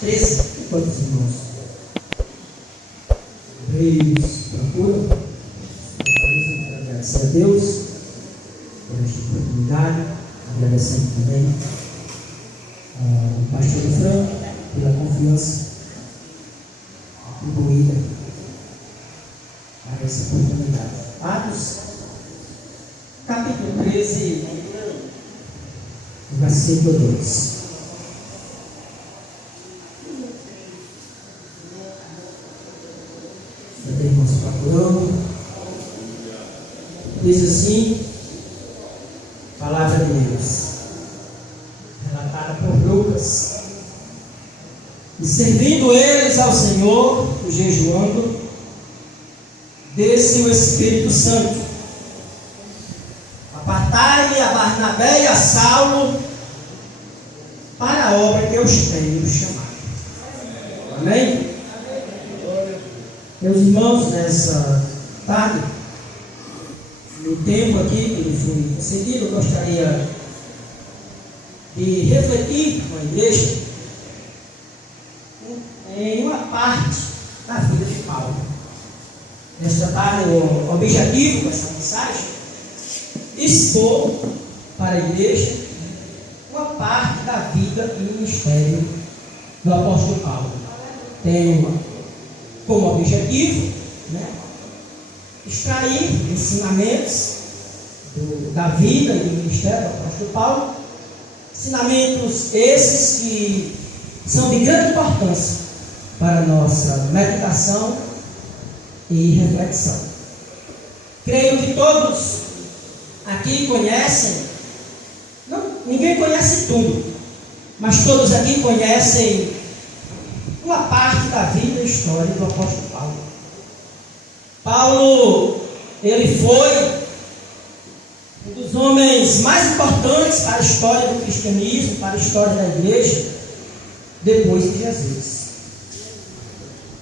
13. Quantos irmãos? Reis procura. Agradecer a Deus por esta oportunidade. Agradecendo também ao pastor Franco pela confiança atribuída a essa oportunidade. Atos, capítulo 13, versículo 2. Irmãos procurando, diz assim, palavra de Deus, relatada por Lucas. E servindo eles ao Senhor, jejuando, desse o Espírito Santo. Apartai-me a Barnabé e a Saulo para a obra que eu os tenho chamado. Amém? Meus irmãos, nessa tarde, no tempo aqui que me foi concedido, eu gostaria de refletir com a igreja em uma parte da vida de Paulo. Nesta tarde, o objetivo dessa mensagem é expor para a igreja uma parte da vida e ministério do apóstolo Paulo. Tem como objetivo, extrair ensinamentos da vida e do ministério do apóstolo Paulo, ensinamentos esses que são de grande importância para a nossa meditação e reflexão. Creio que todos aqui conhecem, ninguém conhece tudo, mas todos aqui conhecem uma parte da vida e história do apóstolo Paulo. Paulo, ele foi um dos homens mais importantes para a história do cristianismo, para a história da igreja, depois de Jesus.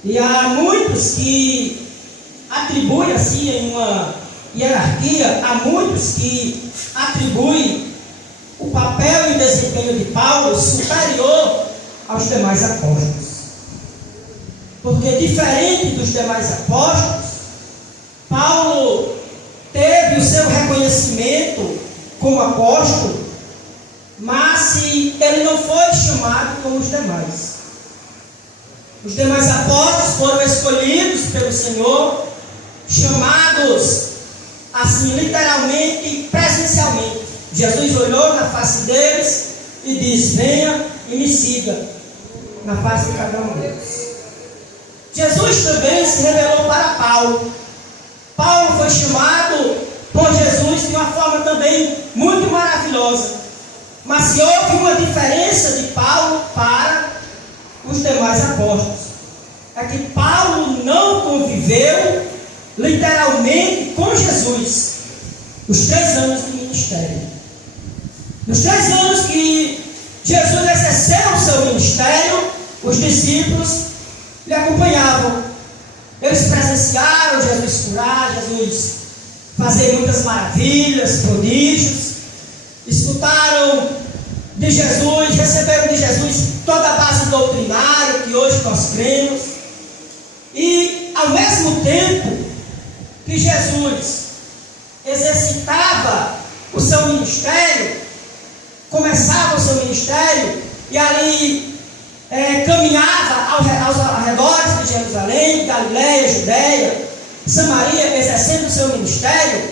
E há muitos que atribuem assim em uma hierarquia, há muitos que atribuem o papel e o desempenho de Paulo superior aos demais apóstolos. Porque diferente dos demais apóstolos, Paulo teve o seu reconhecimento como apóstolo, mas ele não foi chamado como os demais. Os demais apóstolos foram escolhidos pelo Senhor, chamados assim literalmente, presencialmente. Jesus olhou na face deles e disse: venha e me siga, na face de cada um deles. Jesus também se revelou para Paulo. Paulo foi chamado por Jesus de uma forma também muito maravilhosa. Mas se houve uma diferença de Paulo para os demais apóstolos, é que Paulo não conviveu literalmente com Jesus os 3 anos de ministério. Nos 3 anos que Jesus exerceu o seu ministério, os discípulos lhe acompanhavam. Eles presenciaram Jesus curar, Jesus fazer muitas maravilhas, prodígios, escutaram de Jesus, receberam de Jesus toda a base doutrinária que hoje nós cremos. E ao mesmo tempo que Jesus exercitava o seu ministério, começava o seu ministério e ali caminhava aos arredores de Jerusalém, Galiléia, Judéia, Samaria, exercendo o seu ministério.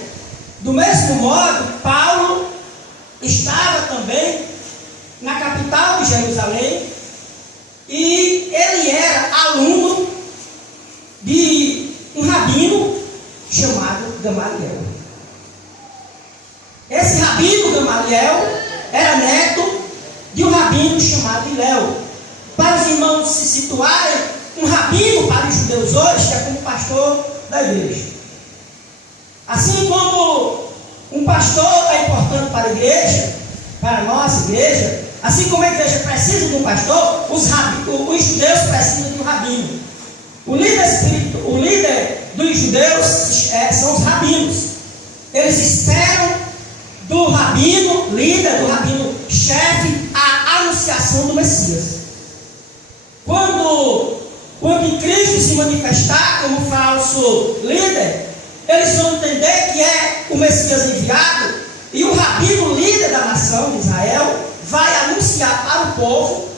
Do mesmo modo, Paulo estava também na capital de Jerusalém e ele era aluno de um rabino chamado Gamaliel. Esse rabino Gamaliel era neto de um rabino chamado Hilel. Para os irmãos se situarem, um rabino para os judeus hoje é como pastor da igreja. Assim como um pastor é importante para a igreja, para a nossa igreja, assim como a igreja precisa de um pastor, os judeus precisam de um rabino. O líder dos judeus são os rabinos. Eles esperam do rabino, líder, do rabino chefe, a anunciação do Messias. Quando Cristo se manifestar como falso líder, eles vão entender que é o Messias enviado, e o rabino líder da nação de Israel vai anunciar para o povo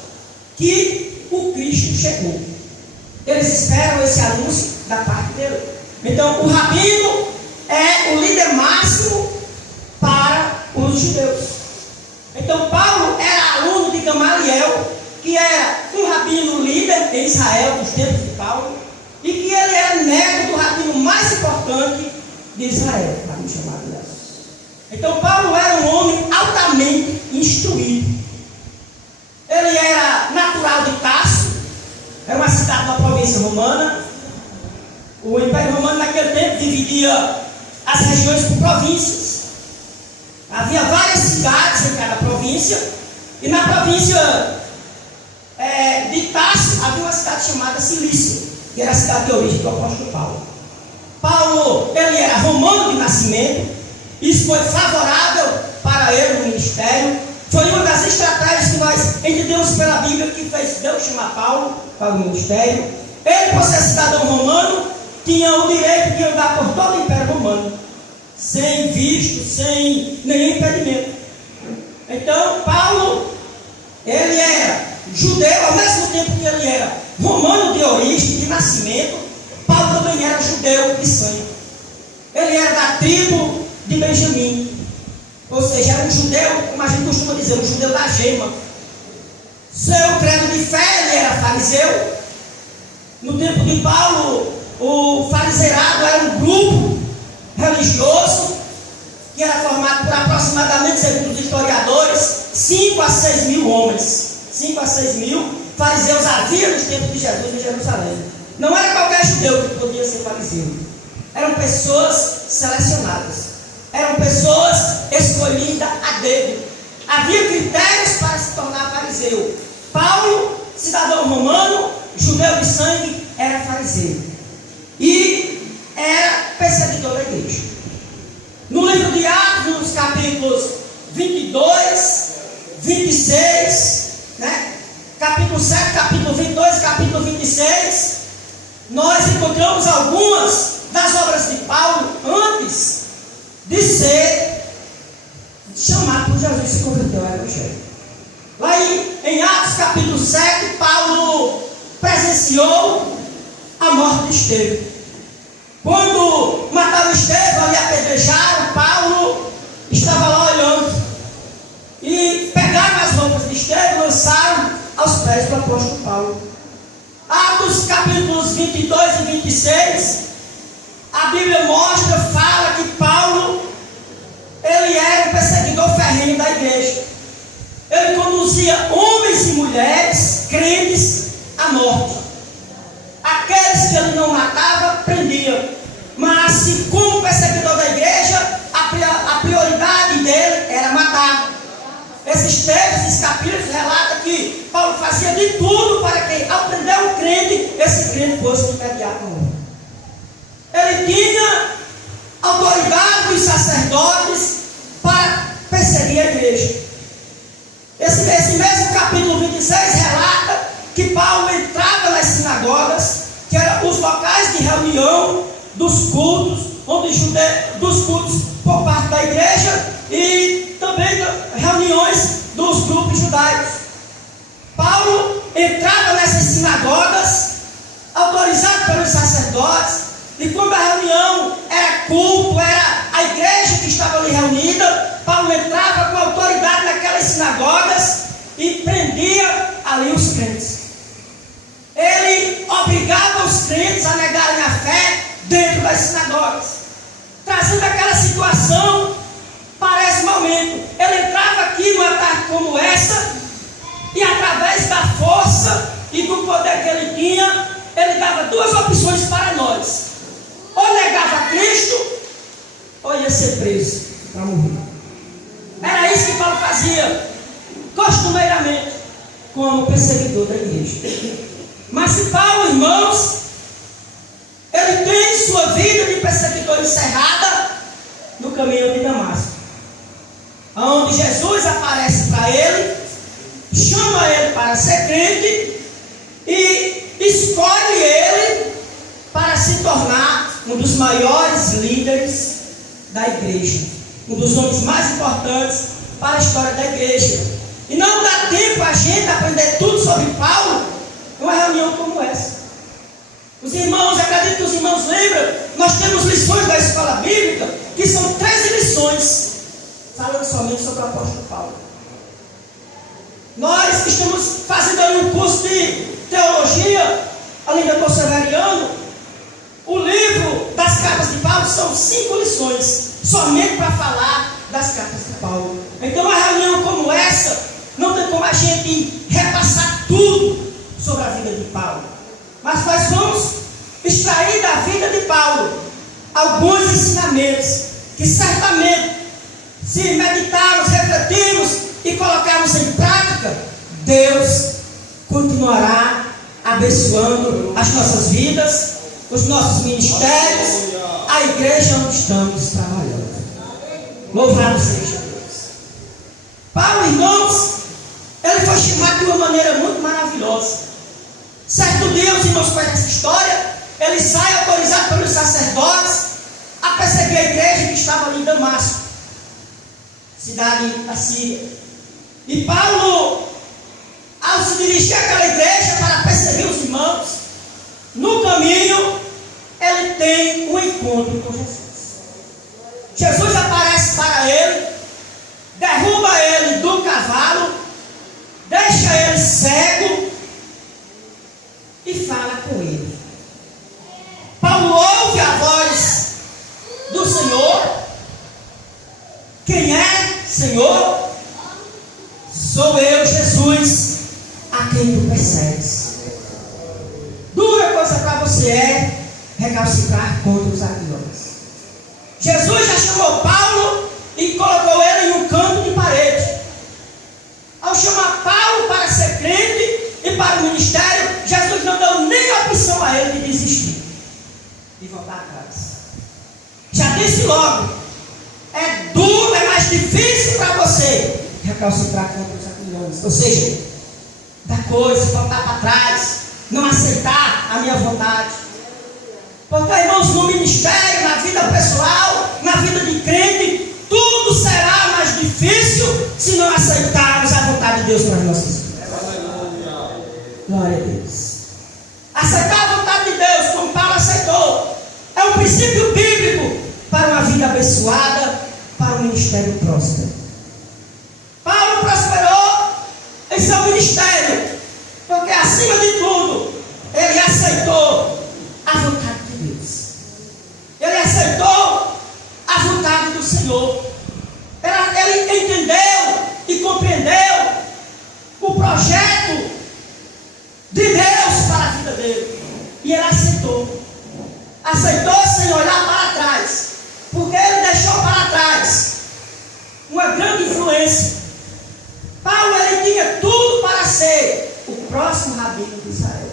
que o Cristo chegou. Eles esperam esse anúncio da parte dele. Então, o rabino é o líder máximo para os judeus. Então, Paulo era aluno de Gamaliel, que era um rabino líder em Israel, nos tempos de Paulo, e que ele era neto do rabino mais importante de Israel, rabino chamado Léo. Então, Paulo era um homem altamente instruído. Ele era natural de Tarso, era uma cidade da província romana. O Império Romano, naquele tempo, dividia as regiões por províncias. Havia várias cidades em cada província, e na província de Tarso havia uma cidade chamada Cilícia, que era a cidade de origem do apóstolo Paulo. Paulo, ele era romano de nascimento. Isso foi favorável para ele no ministério. Foi uma das estratégias que nós entendemos pela Bíblia que fez Deus chamar Paulo para o ministério. Ele, por ser cidadão romano, tinha o direito de andar por todo o Império Romano, sem visto, sem nenhum impedimento. Então, Paulo, ele era judeu, ao mesmo tempo que ele era romano de origem, de nascimento. Paulo também era judeu de sangue. Ele era da tribo de Benjamim, ou seja, era um judeu, como a gente costuma dizer, um judeu da gema. Seu credo de fé, ele era fariseu. No tempo de Paulo, o fariseirado era um grupo religioso que era formado por aproximadamente, segundo os historiadores, 5 a 6 mil homens. 5 a 6 mil fariseus havia nos tempos de Jesus em Jerusalém. Não era qualquer judeu que podia ser fariseu. Eram pessoas selecionadas. Eram pessoas escolhidas a dedo. Havia critérios para se tornar fariseu. Paulo, cidadão romano, judeu de sangue, era fariseu. E era perseguidor da igreja. No livro de Atos, nos capítulos 22, 26, capítulo 7, capítulo 22, capítulo 26, nós encontramos algumas das obras de Paulo antes de ser chamado por Jesus e se converteu ao Evangelho. Lá em Atos capítulo 7, Paulo presenciou a morte de Estevão. Quando mataram Estevão e apedrejaram, Paulo estava lá olhando. E pegaram as roupas de Estevão e lançaram aos pés do apóstolo Paulo. Atos capítulos 22 e 26, a Bíblia mostra, fala que Paulo, ele era um perseguidor ferrenho da igreja. Ele conduzia homens e mulheres, crentes, à morte. Aqueles que ele não matava, prendia. Mas, como perseguidor da igreja, a prioridade dele era matar. Esses textos, esses capítulos relatam que Paulo fazia de tudo para que, ao prender um crente, esse crente fosse imediato morto. Ele tinha autoridade dos sacerdotes para perseguir a igreja. Esse mesmo capítulo 26 relata que Paulo entrava nas sinagogas, que eram os locais de reunião dos cultos, dos cultos por parte da igreja e também reuniões dos grupos judaicos. Paulo entrava nessas sinagogas, autorizado pelos sacerdotes, e quando a reunião era culto, era a igreja que estava ali reunida, Paulo entrava com autoridade naquelas sinagogas e prendia ali os crentes. Ele obrigava os crentes a negarem a fé dentro das sinagogas, trazendo aquela situação para esse momento. Ele entrava aqui numa tarde como essa, e através da força e do poder que ele tinha, ele dava duas opções para nós: ou negava Cristo, ou ia ser preso para morrer. Era isso que Paulo fazia costumeiramente como perseguidor da igreja. Mas se Paulo, irmãos, ele tem sua vida de perseguidor encerrada no caminho de Damasco, onde Jesus aparece para ele, chama ele para ser crente, e escolhe ele para se tornar um dos maiores líderes da igreja, um dos homens mais importantes para a história da igreja. E não dá tempo a gente aprender tudo sobre Paulo numa reunião como essa. Os irmãos, acredito que os irmãos lembram, nós temos lições da escola bíblica, que são 13 lições, falando somente sobre o apóstolo Paulo. Nós estamos fazendo aí um curso de teologia, além do Severiano. O livro das cartas de Paulo são 5 lições, somente para falar das cartas de Paulo. Então, uma reunião como essa, não tem como a gente repassar tudo sobre a vida de Paulo. Mas nós vamos extrair da vida de Paulo alguns ensinamentos que certamente, se meditarmos, refletirmos e colocarmos em prática, Deus continuará abençoando as nossas vidas, os nossos ministérios, a igreja onde estamos trabalhando. Louvado seja Deus. Paulo, irmãos, ele foi chamado de uma maneira muito maravilhosa. Certo dia, os irmãos conhecem essa história, ele sai autorizado pelos sacerdotes a perseguir a igreja que estava ali em Damasco, cidade da Síria. E Paulo, ao se dirigir àquela igreja para perseguir os irmãos, no caminho, ele tem um encontro com Jesus. Jesus aparece para ele, derruba ele do cavalo, deixa ele cego e fala com ele. Paulo ouve a voz do Senhor. Quem é, Senhor? Sou eu, Jesus, a quem tu persegues. Dura coisa para você é recalcitrar contra os aguilhões. Jesus já chamou Paulo e colocou ele em um canto de parede. Ao chamar Paulo para ser crente e para o ministério, Jesus não deu nem a opção a ele de desistir, de voltar atrás. Já disse logo, é duro, é mais difícil para você recalcitrar contra os aguilhões. Ou seja, dar coisa, voltar para trás, não aceitar a minha vontade. Porque, irmãos, no ministério, na vida pessoal, na vida de crente, tudo será mais difícil se não aceitarmos a vontade de Deus para as nossas vidas. Glória a Deus. Aceitar a vontade de Deus, como Paulo aceitou, é um princípio bíblico para uma vida abençoada, para um ministério próspero. Paulo prosperou em seu ministério, porque acima de tudo, ele aceitou a vontade de Deus. Ele aceitou a vontade do Senhor. Ele entendeu e compreendeu o projeto de Deus para a vida dele. E ele aceitou. Aceitou sem olhar para trás, porque ele deixou para trás uma grande influência. Paulo, ele tinha tudo para ser o próximo rabino de Israel,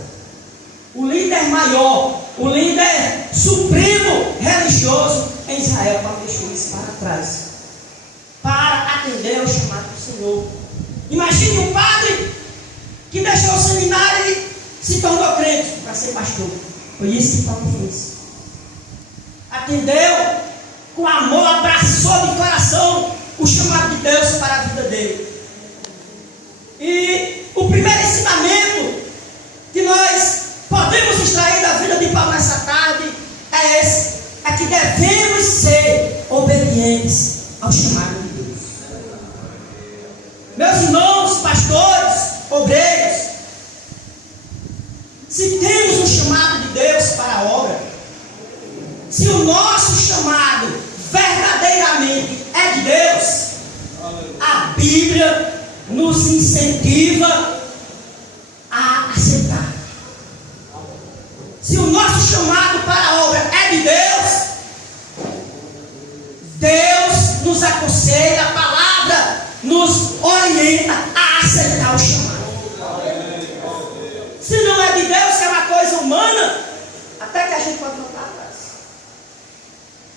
o líder maior, o líder supremo religioso em Israel. Paulo deixou isso para trás, para atender ao chamado do Senhor. Imagine um padre que deixou o seminário e se tornou crente para ser pastor. Foi isso que Paulo fez. Atendeu com amor, abraçou de coração o chamado de Deus para a vida dele. E o primeiro ensinamento que nós podemos extrair da vida de Paulo nessa tarde é esse: é que devemos ser obedientes ao chamado de Deus. Meus irmãos, pastores, obreiros, se temos um chamado de Deus para a obra, se o nosso chamado verdadeiramente é de Deus, a Bíblia nos incentiva a aceitar. Se o nosso chamado para a obra é de Deus, Deus nos aconselha, a palavra nos orienta a aceitar o chamado. Se não é de Deus, se é uma coisa humana, até que a gente pode voltar atrás.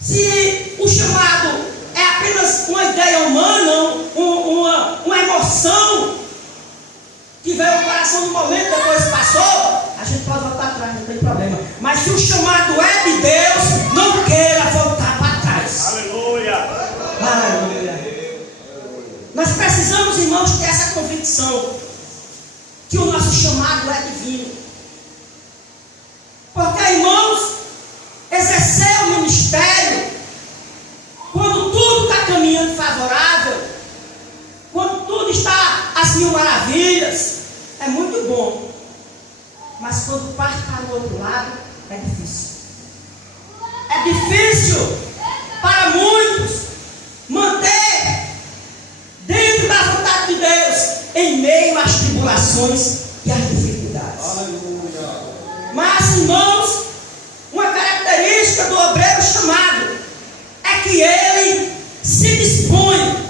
Se o chamado é apenas uma ideia humana, uma emoção que veio para coração no momento, depois passou, a gente pode voltar atrás, não tem problema. Mas se o chamado é de Deus, não queira voltar para trás. Aleluia. Aleluia. Nós precisamos, irmãos, ter essa convicção que o nosso chamado é divino. Porque, irmãos, exercer o ministério, quando tudo está caminhando favorável, quando tudo está às mil maravilhas, é muito bom. Mas quando parte para o outro lado, é difícil. É difícil para muitos manter dentro da vontade de Deus, em meio às tribulações e às dificuldades. Aleluia. Mas, irmãos, uma característica do obreiro chamado é que ele se dispõe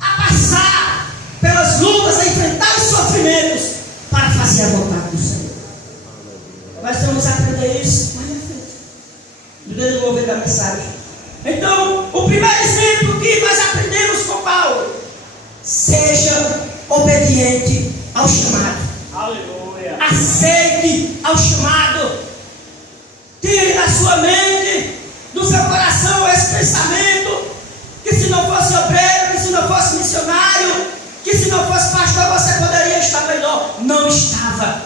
a passar pelas lutas, a enfrentar os sofrimentos para fazer a vontade do Senhor. Nós vamos aprender isso mais na frente, no desenvolver da mensagem. Então, o primeiro exemplo que nós aprendemos com Paulo: seja obediente ao chamado. Aleluia. Aceite ao chamado. Tire da sua mente, do seu coração, esse pensamento que se não fosse obreiro, que se não fosse missionário, que se não fosse pastor, você poderia estar melhor. Não estava.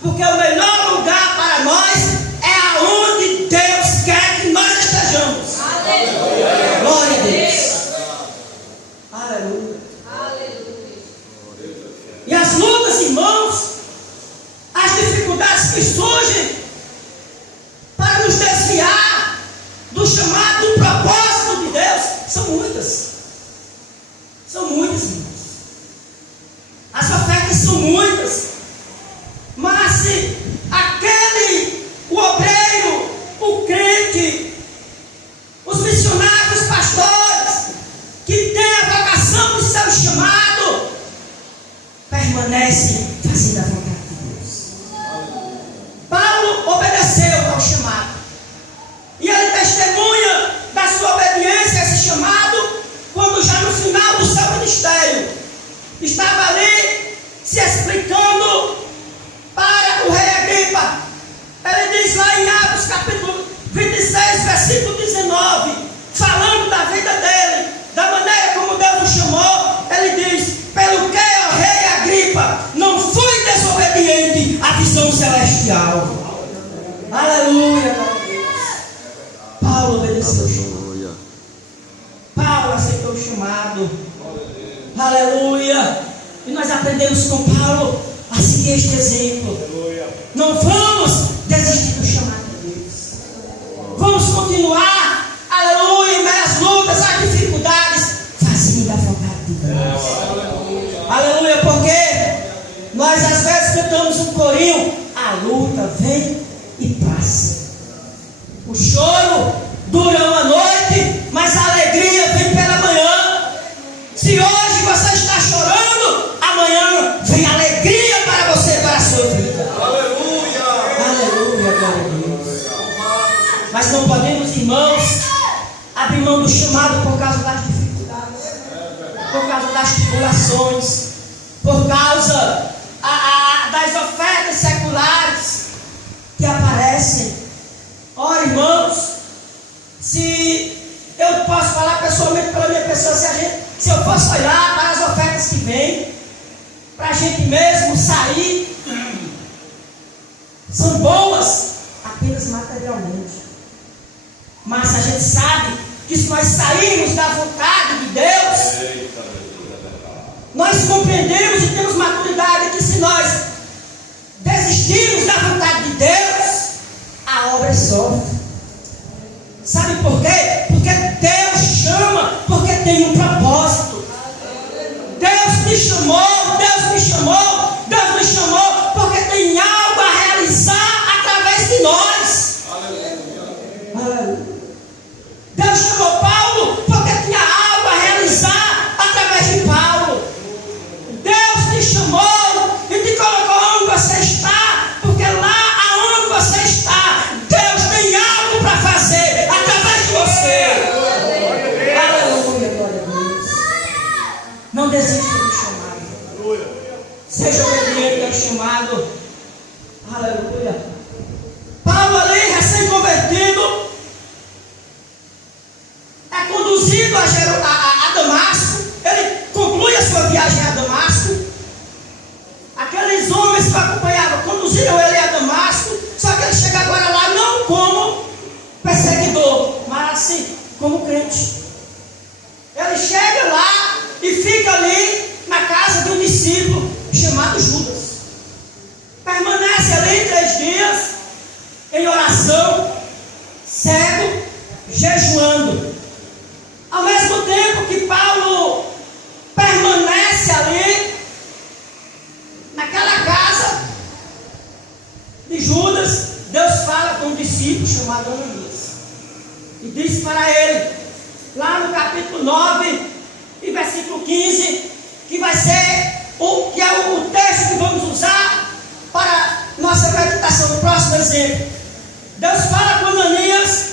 Porque o melhor lugar para nós é aonde Deus quer que nós estejamos. Aleluia. Glória a Deus. Aleluia. Aleluia. E as lutas, irmãos, as dificuldades que surgem para nos desviar do chamado, do propósito de Deus, são muitas. São muitas, irmãos. As ofertas são muitas. Mas se o obreiro, o crente, os missionários, os pastores, que têm a vocação do seu chamado, permanece fazendo a vontade de Deus. Paulo obedeceu ao chamado. E ele testemunha da sua obediência a esse chamado, quando já no final do seu ministério, estava ali se explicando para o rei Agripa. Ele diz lá em Atos capítulo 26, versículo 19, falando da vida dele, da maneira como Deus o chamou, ele diz: pelo que, ó rei Agripa, não fui desobediente à visão celestial. Aleluia, Paulo obedeceu o chamado. Paulo aceitou o chamado. Aleluia. E nós aprendemos com Paulo a seguir este exemplo. Não vamos desistir do chamado de Deus. Vamos continuar, aleluia, em meio às lutas, às dificuldades, fazendo a vontade de Deus. Aleluia, porque nós às vezes cantamos um corinho: a luta vem e passa. O choro dura uma noite, mas a alegria vem pela manhã. Se hoje você está chorando, amanhã vem alegria para você, para a sua vida. Aleluia. Aleluia, glória a Deus. Mas não podemos, irmãos, abrir mão do chamado por causa das dificuldades, por causa das tribulações, por causa das ofertas seculares que aparecem. Ora, irmãos, se eu posso falar pessoalmente pela minha pessoa, se eu posso olhar para as ofertas que vêm, para a gente mesmo sair, são boas apenas materialmente. Mas a gente sabe que se nós sairmos da vontade de Deus, nós compreendemos e temos maturidade que se nós desistirmos da vontade de Deus, a obra sofre. Sabe por quê? Porque Deus chama, porque tem um propósito. Deus me chamou, Deus me chamou, Deus me chamou, porque tem algo a realizar através de nós. Aleluia. Deus chamou Paulo porque tinha algo a realizar através de Paulo. Deus te chamou obreiro chamado, aleluia, Paulo ali, recém-convertido, é conduzido a Damasco. Ele conclui a sua viagem a Damasco. Aqueles homens que o acompanhavam conduziram ele a Damasco, só que ele chega agora lá não como perseguidor, mas assim, como crente. Ele chega lá e fica ali na casa de um discípulo chamado Judas. Permanece ali 3 dias em oração, cego, jejuando. Ao mesmo tempo que Paulo permanece ali naquela casa de Judas, Deus fala com um discípulo chamado Ananias e diz para ele, lá no capítulo 9 e versículo 15, que vai ser o texto que vamos usar para nossa meditação, o próximo exemplo. Deus fala com Ananias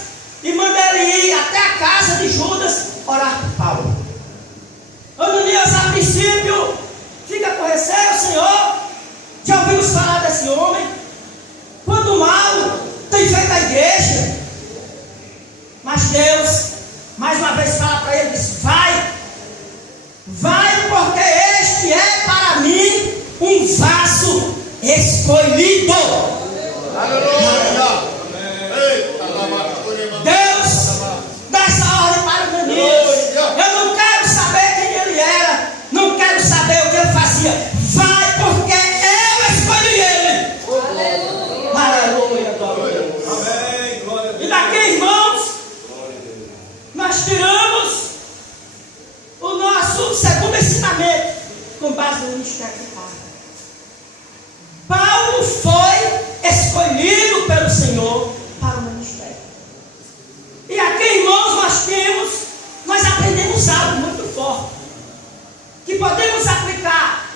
e manda ele ir até a casa de Judas orar por Paulo. Ananias, a princípio, fica com receio. Senhor, já ouvimos falar desse homem, quando mal tem feito a igreja. Mas Deus, mais uma vez, fala para ele, diz, vai, porque este é para mim um vaso escolhido. Aleluia. Deus dá essa ordem para Ananias. Eu não quero saber quem ele era, não quero saber o que ele fazia. Vai, porque eu escolhi ele. Aleluia. Glória a Deus. Amém. Glória a Deus. E daqui, irmãos, nós tiramos o nosso segundo ensinamento com base no ministério de Paulo. Paulo foi escolhido pelo Senhor para o ministério. E aqui, irmãos, nós aprendemos algo muito forte, que podemos aplicar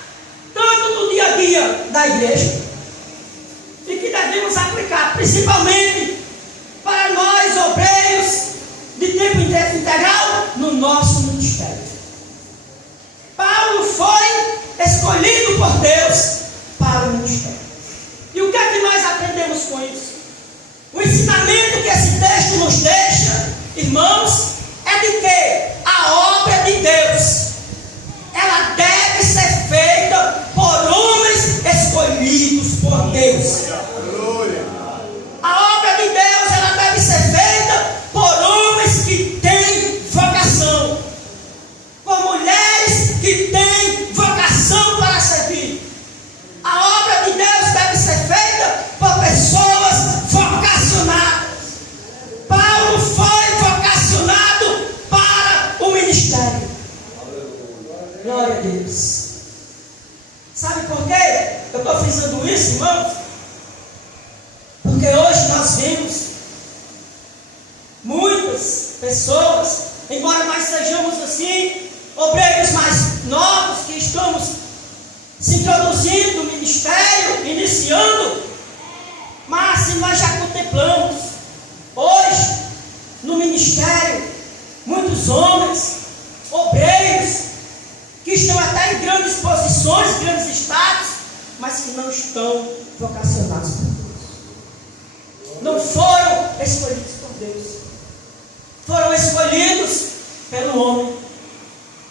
tanto no dia a dia da igreja, e que devemos aplicar principalmente para nós, obreiros de tempo integral, no nosso ministério. Paulo foi escolhido por Deus para o ministério. E o que é que nós aprendemos com isso? O ensinamento que esse texto nos deixa, irmãos, é de que a obra de Deus, ela deve ser feita por homens escolhidos por Deus. A obra de Deus, ela deve ser feita por homens que têm vocação, por mulheres que têm vocação para servir. A obra de Deus deve ser feita por pessoas vocacionadas. Paulo foi vocacionado para o ministério. Glória a Deus. Sabe por quê eu estou frisando isso, irmãos? Porque hoje nós vemos muitas pessoas, embora nós sejamos assim, obreiros mais novos que estamos se introduzindo no ministério, iniciando, mas se nós já contemplamos hoje no ministério muitos homens, obreiros, que estão até em grandes posições, grandes status, mas que não estão vocacionados por Deus. Não foram escolhidos por Deus. Foram escolhidos pelo homem.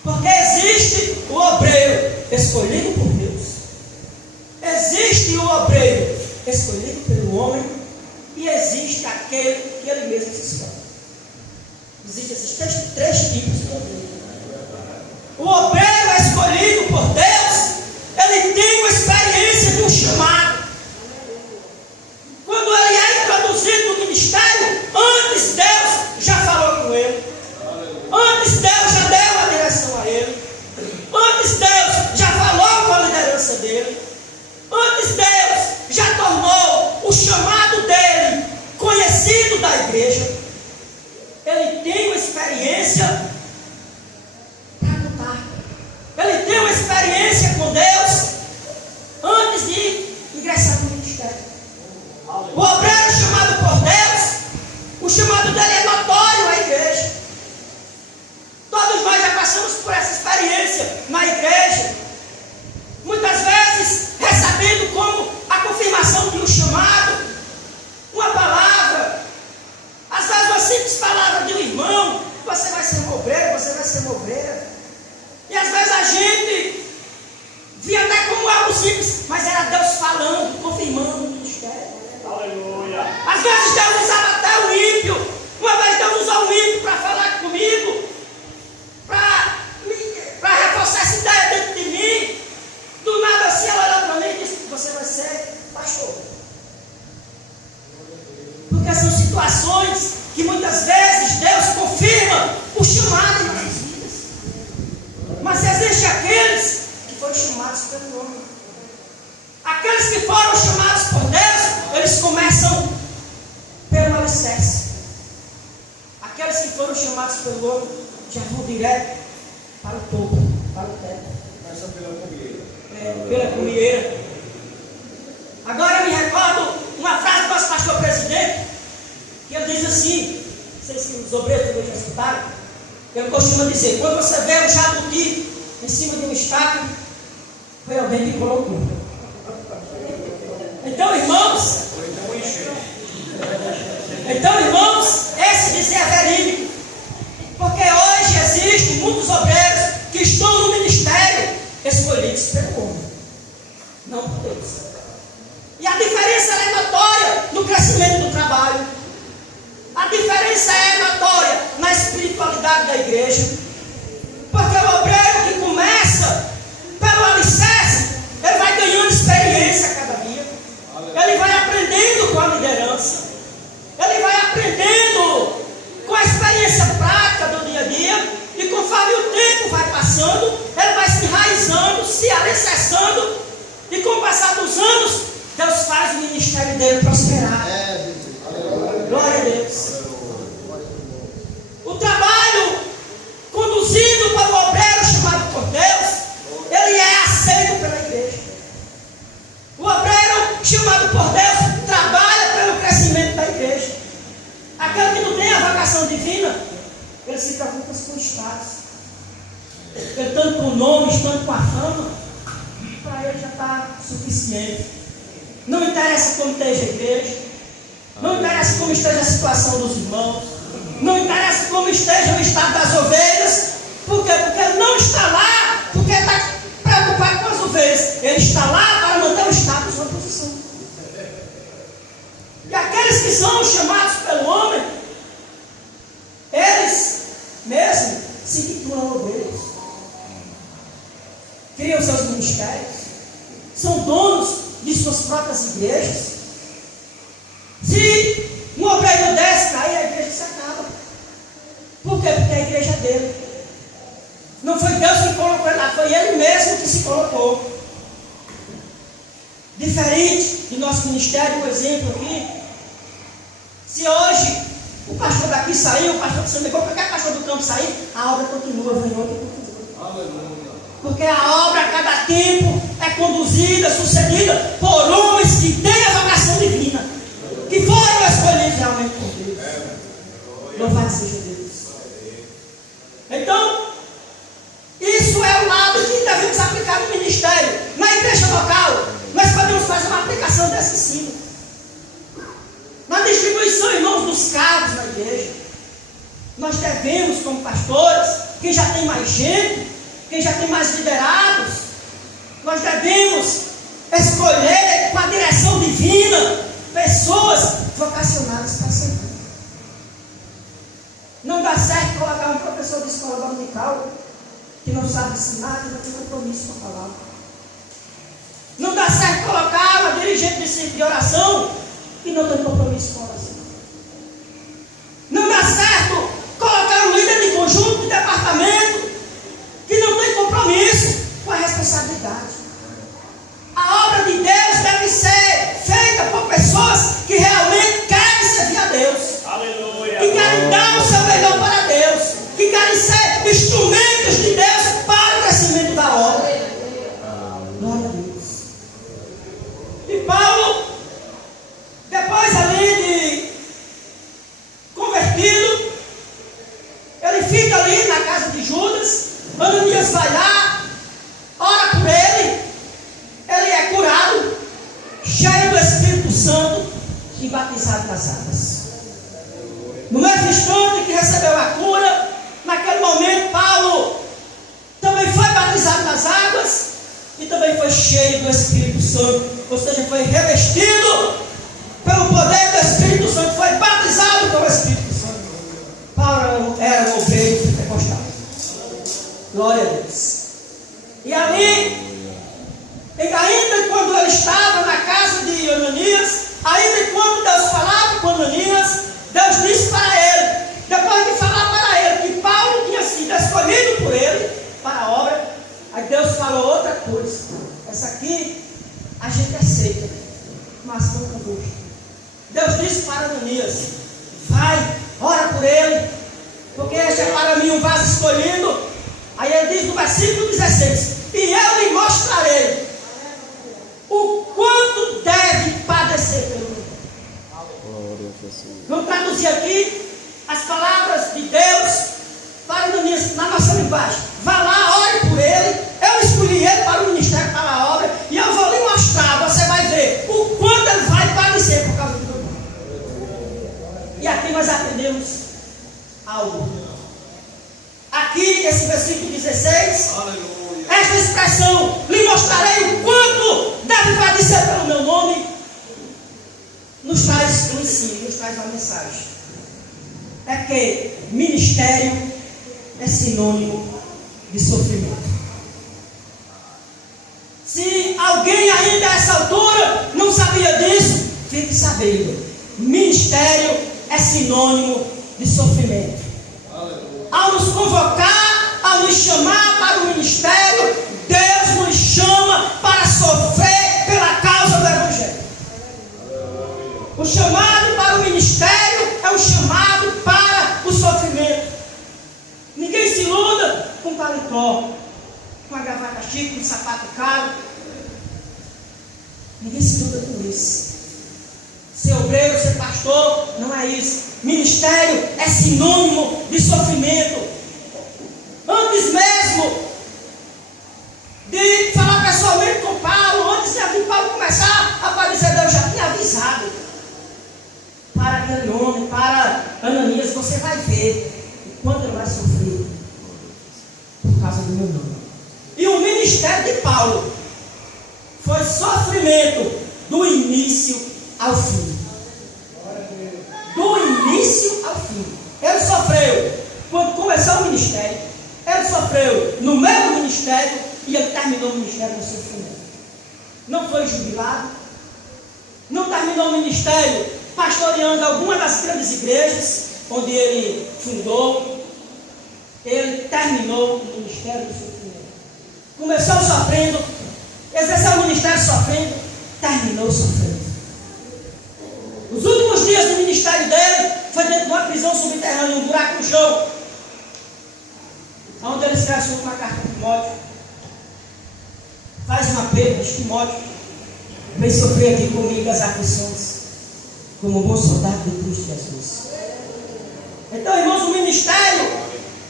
Porque existe o obreiro escolhido por Deus. Existe o obreiro escolhido pelo homem. E existe aquele que ele mesmo se escolhe. Existem esses três tipos de obreiro. O obreiro escolhido por Deus, ele tem uma experiência de um chamado. Quando ele é introduzido no ministério, antes Deus já falou com ele. Antes Deus já deu a direção a ele. Antes Deus já falou com a liderança dele. Antes Deus já tornou o chamado dele conhecido da igreja. Ele tem uma experiência para contar. Ele tem uma experiência com Deus antes de ingressar no ministério. O obreiro chamado por Deus, o chamado dele é notório à igreja. Todos nós já passamos por essa experiência na igreja. Muitas vezes recebendo Deus usava até o ímpio. Uma vez Deus usou o ímpio para falar comigo, para reforçar essa ideia dentro de mim. Do nada assim ela olhou para mim e disse: você vai ser pastor. Porque são situações que muitas vezes Deus confirma o chamado em nossas vidas. Mas existem aqueles que foram chamados pelo homem. Aqueles que foram chamados por Deus, eles começam pelo alicerce. Aqueles que foram chamados pelo homem já vão direto para o topo, para o teto. Começa pela comida. Pela comieira. Agora eu me recordo uma frase do nosso pastor presidente, que ele diz assim, não sei se os obreiros também já escutaram, ele costuma dizer: quando você vê um jabuti em cima de um estaca, foi alguém que colocou. Então, irmãos, esse dizer é verídico, porque hoje existem muitos obreiros que estão no ministério escolhidos pelo homem, não por Deus. E a diferença é notória no crescimento do trabalho. A diferença é notória na espiritualidade da igreja. Porque o obreiro que começa pelo alicerce, ele vai ganhando experiência a cada dia. Ele vai aprendendo com a liderança. Ele vai aprendendo com a experiência prática do dia a dia. E conforme o tempo vai passando, ele vai se enraizando, se alicerçando. E com o passar dos anos, Deus faz o ministério dele prosperar. Glória a Deus. O trabalho conduzido para o obreiro chamado por Deus, ele é aceito pela igreja. O obreiro chamado por Deus trabalha pelo crescimento da igreja. Aquele que não tem a vocação divina, ele se preocupa com o status. Ele tanto com nomes, tanto com a fama, para ele já está suficiente. Não interessa como esteja a igreja, não interessa como esteja a situação dos irmãos, não interessa como esteja o estado das ovelhas. Por quê? Porque ele não está lá porque está preocupado com as ovelhas. Ele está lá para manter o status na posição. E aqueles que são chamados pelo homem, eles mesmo se titulam ovelhas, criam seus ministérios, são donos de suas próprias igrejas. Se um obreiro desse cair, a igreja se acaba. Por quê? Porque a igreja é dele. Não foi Deus que colocou ele lá, foi ele mesmo que se colocou. Diferente do nosso ministério, um exemplo aqui. Se hoje o pastor daqui saiu, o pastor do São Miguel, qualquer pastor do campo sair, a obra continua, vem outra e continua. Aleluia. Porque a obra a cada tempo é conduzida, sucedida por homens que têm a vocação divina, que foram escolhidos realmente por Deus. Louvado seja Deus. Então, isso é o lado que devemos aplicar no ministério. Na igreja local, nós podemos fazer uma aplicação desse ensino. Na distribuição, irmãos, dos cargos na igreja, nós devemos, como pastores, quem já tem mais gente, quem já tem mais liderados, nós devemos escolher com a direção divina pessoas vocacionadas para servir. Não dá certo colocar um professor de escola dominical que não sabe ensinar, que não tem compromisso com a palavra. Não dá certo colocar uma dirigente de centro de oração que não tem compromisso com a oração. Não dá certo colocar um líder de conjunto, de departamento, que não tem compromisso com a responsabilidade. A obra de Deus deve ser feita por pessoas que realmente querem servir a Deus. Aleluia. Que querem dar o seu melhor para Deus. Que querem ser instrumentos de Deus para o crescimento da obra. Glória a Deus. E Paulo, depois ali de convertido, ele fica ali na casa de Judas. Ananias vai lá, ora por ele, ele é curado, cheio do Espírito Santo e batizado nas águas. No mesmo instante que recebeu a cura, naquele momento Paulo também foi batizado nas águas e também foi cheio do Espírito Santo, ou seja, foi revestido pelo poder do Espírito Santo, foi batizado pelo Espírito Santo. Paulo era um obreiro pentecostal. Glória a Deus. E ali, ainda quando ele estava na casa de Ananias, ainda quando Deus falava com Ananias, Deus disse para ele, depois de falar para ele que Paulo tinha sido escolhido por ele para a obra, aí Deus falou outra coisa. Essa aqui a gente aceita, mas não com gosto. Deus disse para Ananias: vai, ora por ele, porque este é para mim um vaso escolhido. Aí ele diz no versículo 16: e eu lhe mostrarei o quanto deve padecer pelo meu. Vamos traduzir aqui as palavras de Deus para Ananias na nossa linguagem. Vá lá, ore por ele. Eu escolhi ele para o ministério, para a obra, e eu vou lhe mostrar. Você vai ver o quanto ele vai padecer por causa do meu nome. E aqui nós aprendemos algo. Aqui, esse versículo 16, esta expressão, lhe mostrarei o quanto deve padecer pelo meu nome, nos traz um ensino, nos traz uma mensagem. É que ministério é sinônimo de sofrimento. Se alguém ainda a essa altura não sabia disso, fique sabendo. Ministério é sinônimo de sofrimento. Ao nos convocar, ao nos chamar para o ministério, Deus nos chama para sofrer pela causa do Evangelho. O chamado para o ministério é um chamado para o sofrimento. Ninguém se iluda com paletó, com a gravata chique, com um sapato caro. Ninguém se iluda com isso. Ser obreiro, ser pastor, não é isso. Ministério é sinônimo de sofrimento. Antes mesmo de falar pessoalmente com Paulo, antes de Paulo começar a aparecer, Deus já tinha avisado para aquele homem, para Ananias: você vai ver o quanto ele vai sofrer por causa do meu nome. E o ministério de Paulo foi sofrimento do início ao fim. Do início ao fim. Ele sofreu quando começou o ministério, ele sofreu no meio do ministério e ele terminou o ministério no sofrimento. Não foi jubilado, não terminou o ministério pastoreando alguma das grandes igrejas onde ele fundou. Ele terminou o ministério do sofrimento. Começou sofrendo, exerceu o ministério sofrendo, terminou sofrendo. Os últimos dias do ministério dele foi dentro de uma prisão subterrânea, um buraco no chão, onde ele escreve uma carta para Timóteo. Faz um apelo, diz: Timóteo, vem sofrer aqui comigo as aflições, como um bom soldado de Cristo Jesus. Então, irmãos, o ministério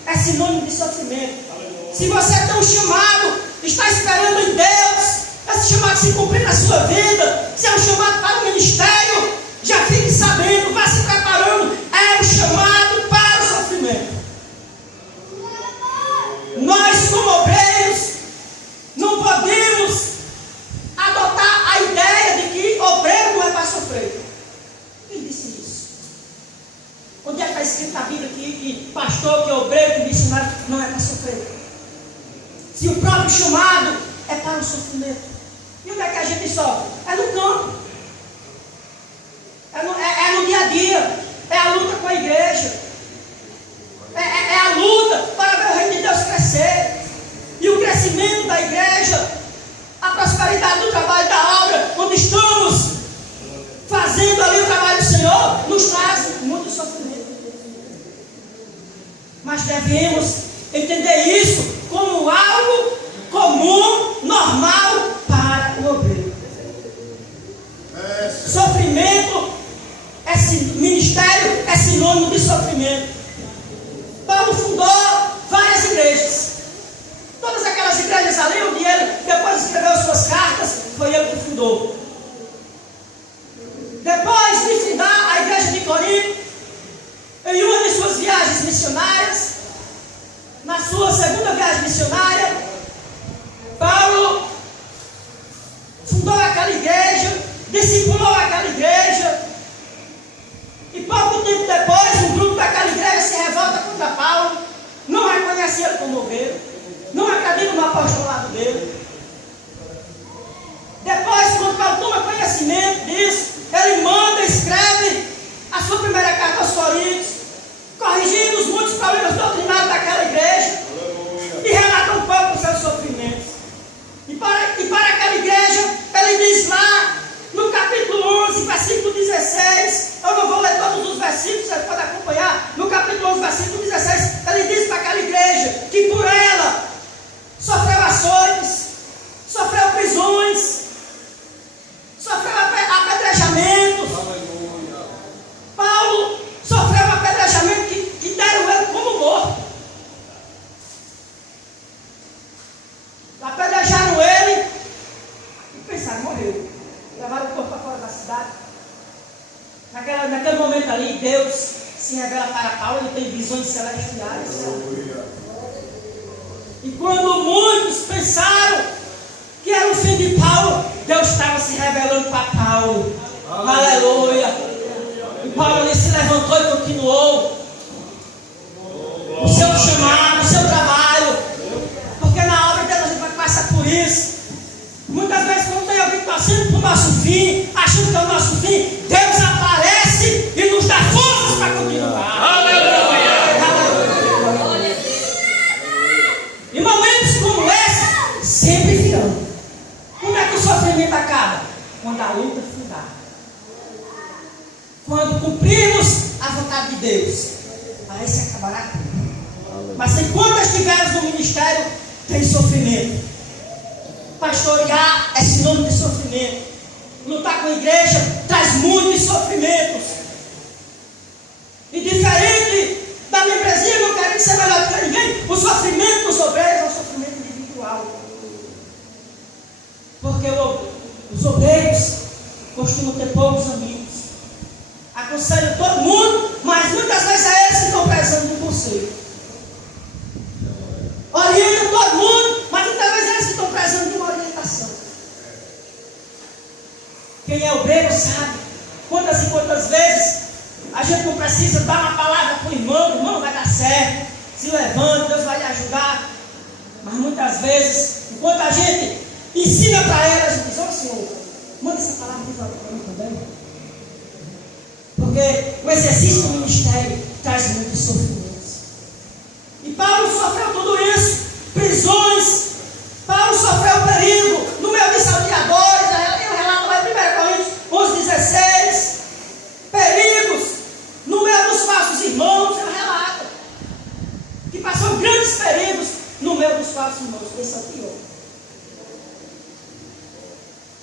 é sinônimo de sofrimento. Se você é tão chamado, está esperando em Deus esse chamado se cumprir na sua vida, se é um chamado para o ministério, já fique sabendo, vá se preparando. É um chamado para o sofrimento. Nós, como obreiros, não podemos adotar a ideia de que obreiro não é para sofrer. Quem disse isso? Onde é que está escrito na Bíblia que pastor, que obreiro, que missionário não é para sofrer? Se o próprio chamado é para o sofrimento. E onde é que a gente sofre? É no campo. É no dia a dia. É a luta com a igreja. É a luta para ver o reino de Deus crescer. E o crescimento da igreja, a prosperidade do trabalho da obra, onde estamos fazendo ali o trabalho do Senhor, nos traz muito sofrimento. Mas devemos entender isso como algo comum, normal para o obreiro. Sofrimento, ministério é sinônimo de sofrimento. Paulo fundou várias igrejas. Todas aquelas igrejas ali onde ele depois escreveu suas cartas, foi ele que fundou. Depois de fundar a igreja de Corinto, em uma de suas viagens missionárias, na sua segunda viagem missionária, Paulo fundou aquela igreja, discipulou aquela igreja, reconhece ele como obreiro, não acredita no apostolado dele. Depois, quando Paulo toma conhecimento disso, ele manda, escreve a sua primeira carta aos Coríntios, corrigindo os muitos problemas doutrinários daquela igreja e relata um pouco os seus sofrimentos. E para aquela igreja, ele diz lá no capítulo 11, versículo 16, eu não vou ler todos os versículos, você pode acompanhar, no capítulo 11, versículo 16, ele diz para aquela igreja que por ela sofreu açoites, sofreu prisões, sofreu apedrejamentos. Paulo sofreu um apedrejamento que deram ele como morto. Apedrejaram ele e pensaram, morreu. Levaram o corpo para fora da cidade. Naquele momento ali, Deus se revela para Paulo, ele tem visões celestiais. E quando muitos pensaram que era o fim de Paulo, Deus estava se revelando para Paulo. Aleluia. E Paulo ali se levantou e continuou o seu chamado, o seu trabalho. Porque na obra de Deus a gente vai passar por isso. Muitas vezes quando tem alguém torcendo para o nosso fim, achando que é o nosso fim, Deus aparece e nos dá forças para continuar. Aleluia! E momentos como esse sempre virão. Quando é que o sofrimento acaba? Quando a luta fundar. Quando cumprirmos a vontade de Deus, aí se acabará tudo. Mas enquanto estivermos no ministério, tem sofrimento. Pastorear é sinônimo de sofrimento. Lutar com a igreja traz muitos sofrimentos. E diferente da membresia, não querendo ser melhor do que ninguém, o sofrimento dos obreiros é um sofrimento individual. Porque os obreiros costumam ter poucos amigos. Aconselham todo mundo, mas muitas vezes é eles que estão prezando no conselho. Orientam todo mundo, mas muitas vezes é eles que estão prezando de uma orientação. Quem é obreiro sabe quantas e quantas vezes a gente não precisa dar uma palavra para o irmão vai dar certo, se levanta, Deus vai lhe ajudar. Mas muitas vezes, enquanto a gente ensina para ele, a gente diz, ó Senhor, manda essa palavra para mim também. Porque o exercício do ministério traz muitos sofrimentos. E Paulo sofreu tudo isso, prisões, Paulo sofreu perigo no meio de salteadores, eu relato lá em 1 Coríntios 11:16, perigos no meio dos falsos irmãos, eu relato, que passou grandes perigos no meio dos falsos irmãos, esse é o pior.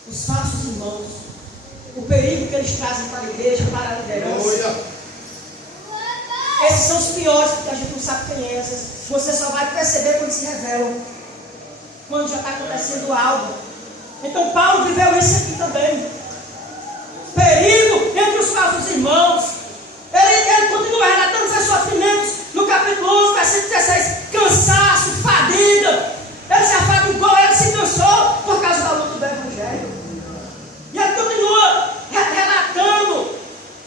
Os falsos irmãos, o perigo que eles trazem para a igreja, para a liderança. Esses são os piores, porque a gente não sabe quem é. Você só vai perceber quando se revelam, quando já está acontecendo algo. Então Paulo viveu isso aqui também. Perigo entre os falsos irmãos. Ele continua relatando seus sofrimentos no capítulo 11, versículo 16. Cansaço, fadiga. Ele se afadigou, ele se cansou por causa da luta do Evangelho. E ele continua relatando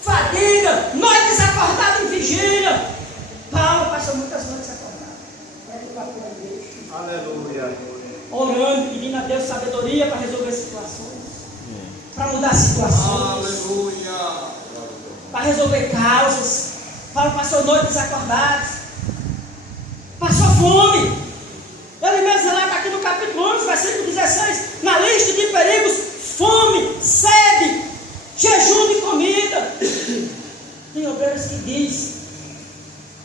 fadiga, noites acordadas em vigília. Paulo passou muitas noites acordado. Aleluia. Orando, pedindo a Deus sabedoria para resolver situações, para mudar situações. Aleluia. Para resolver causas. Paulo passou noites acordados. Passou fome. Ele mesmo relata aqui no capítulo 11, versículo 16, na lista de perigos, fome, sede, jejum de comida. Tem obreiros que diz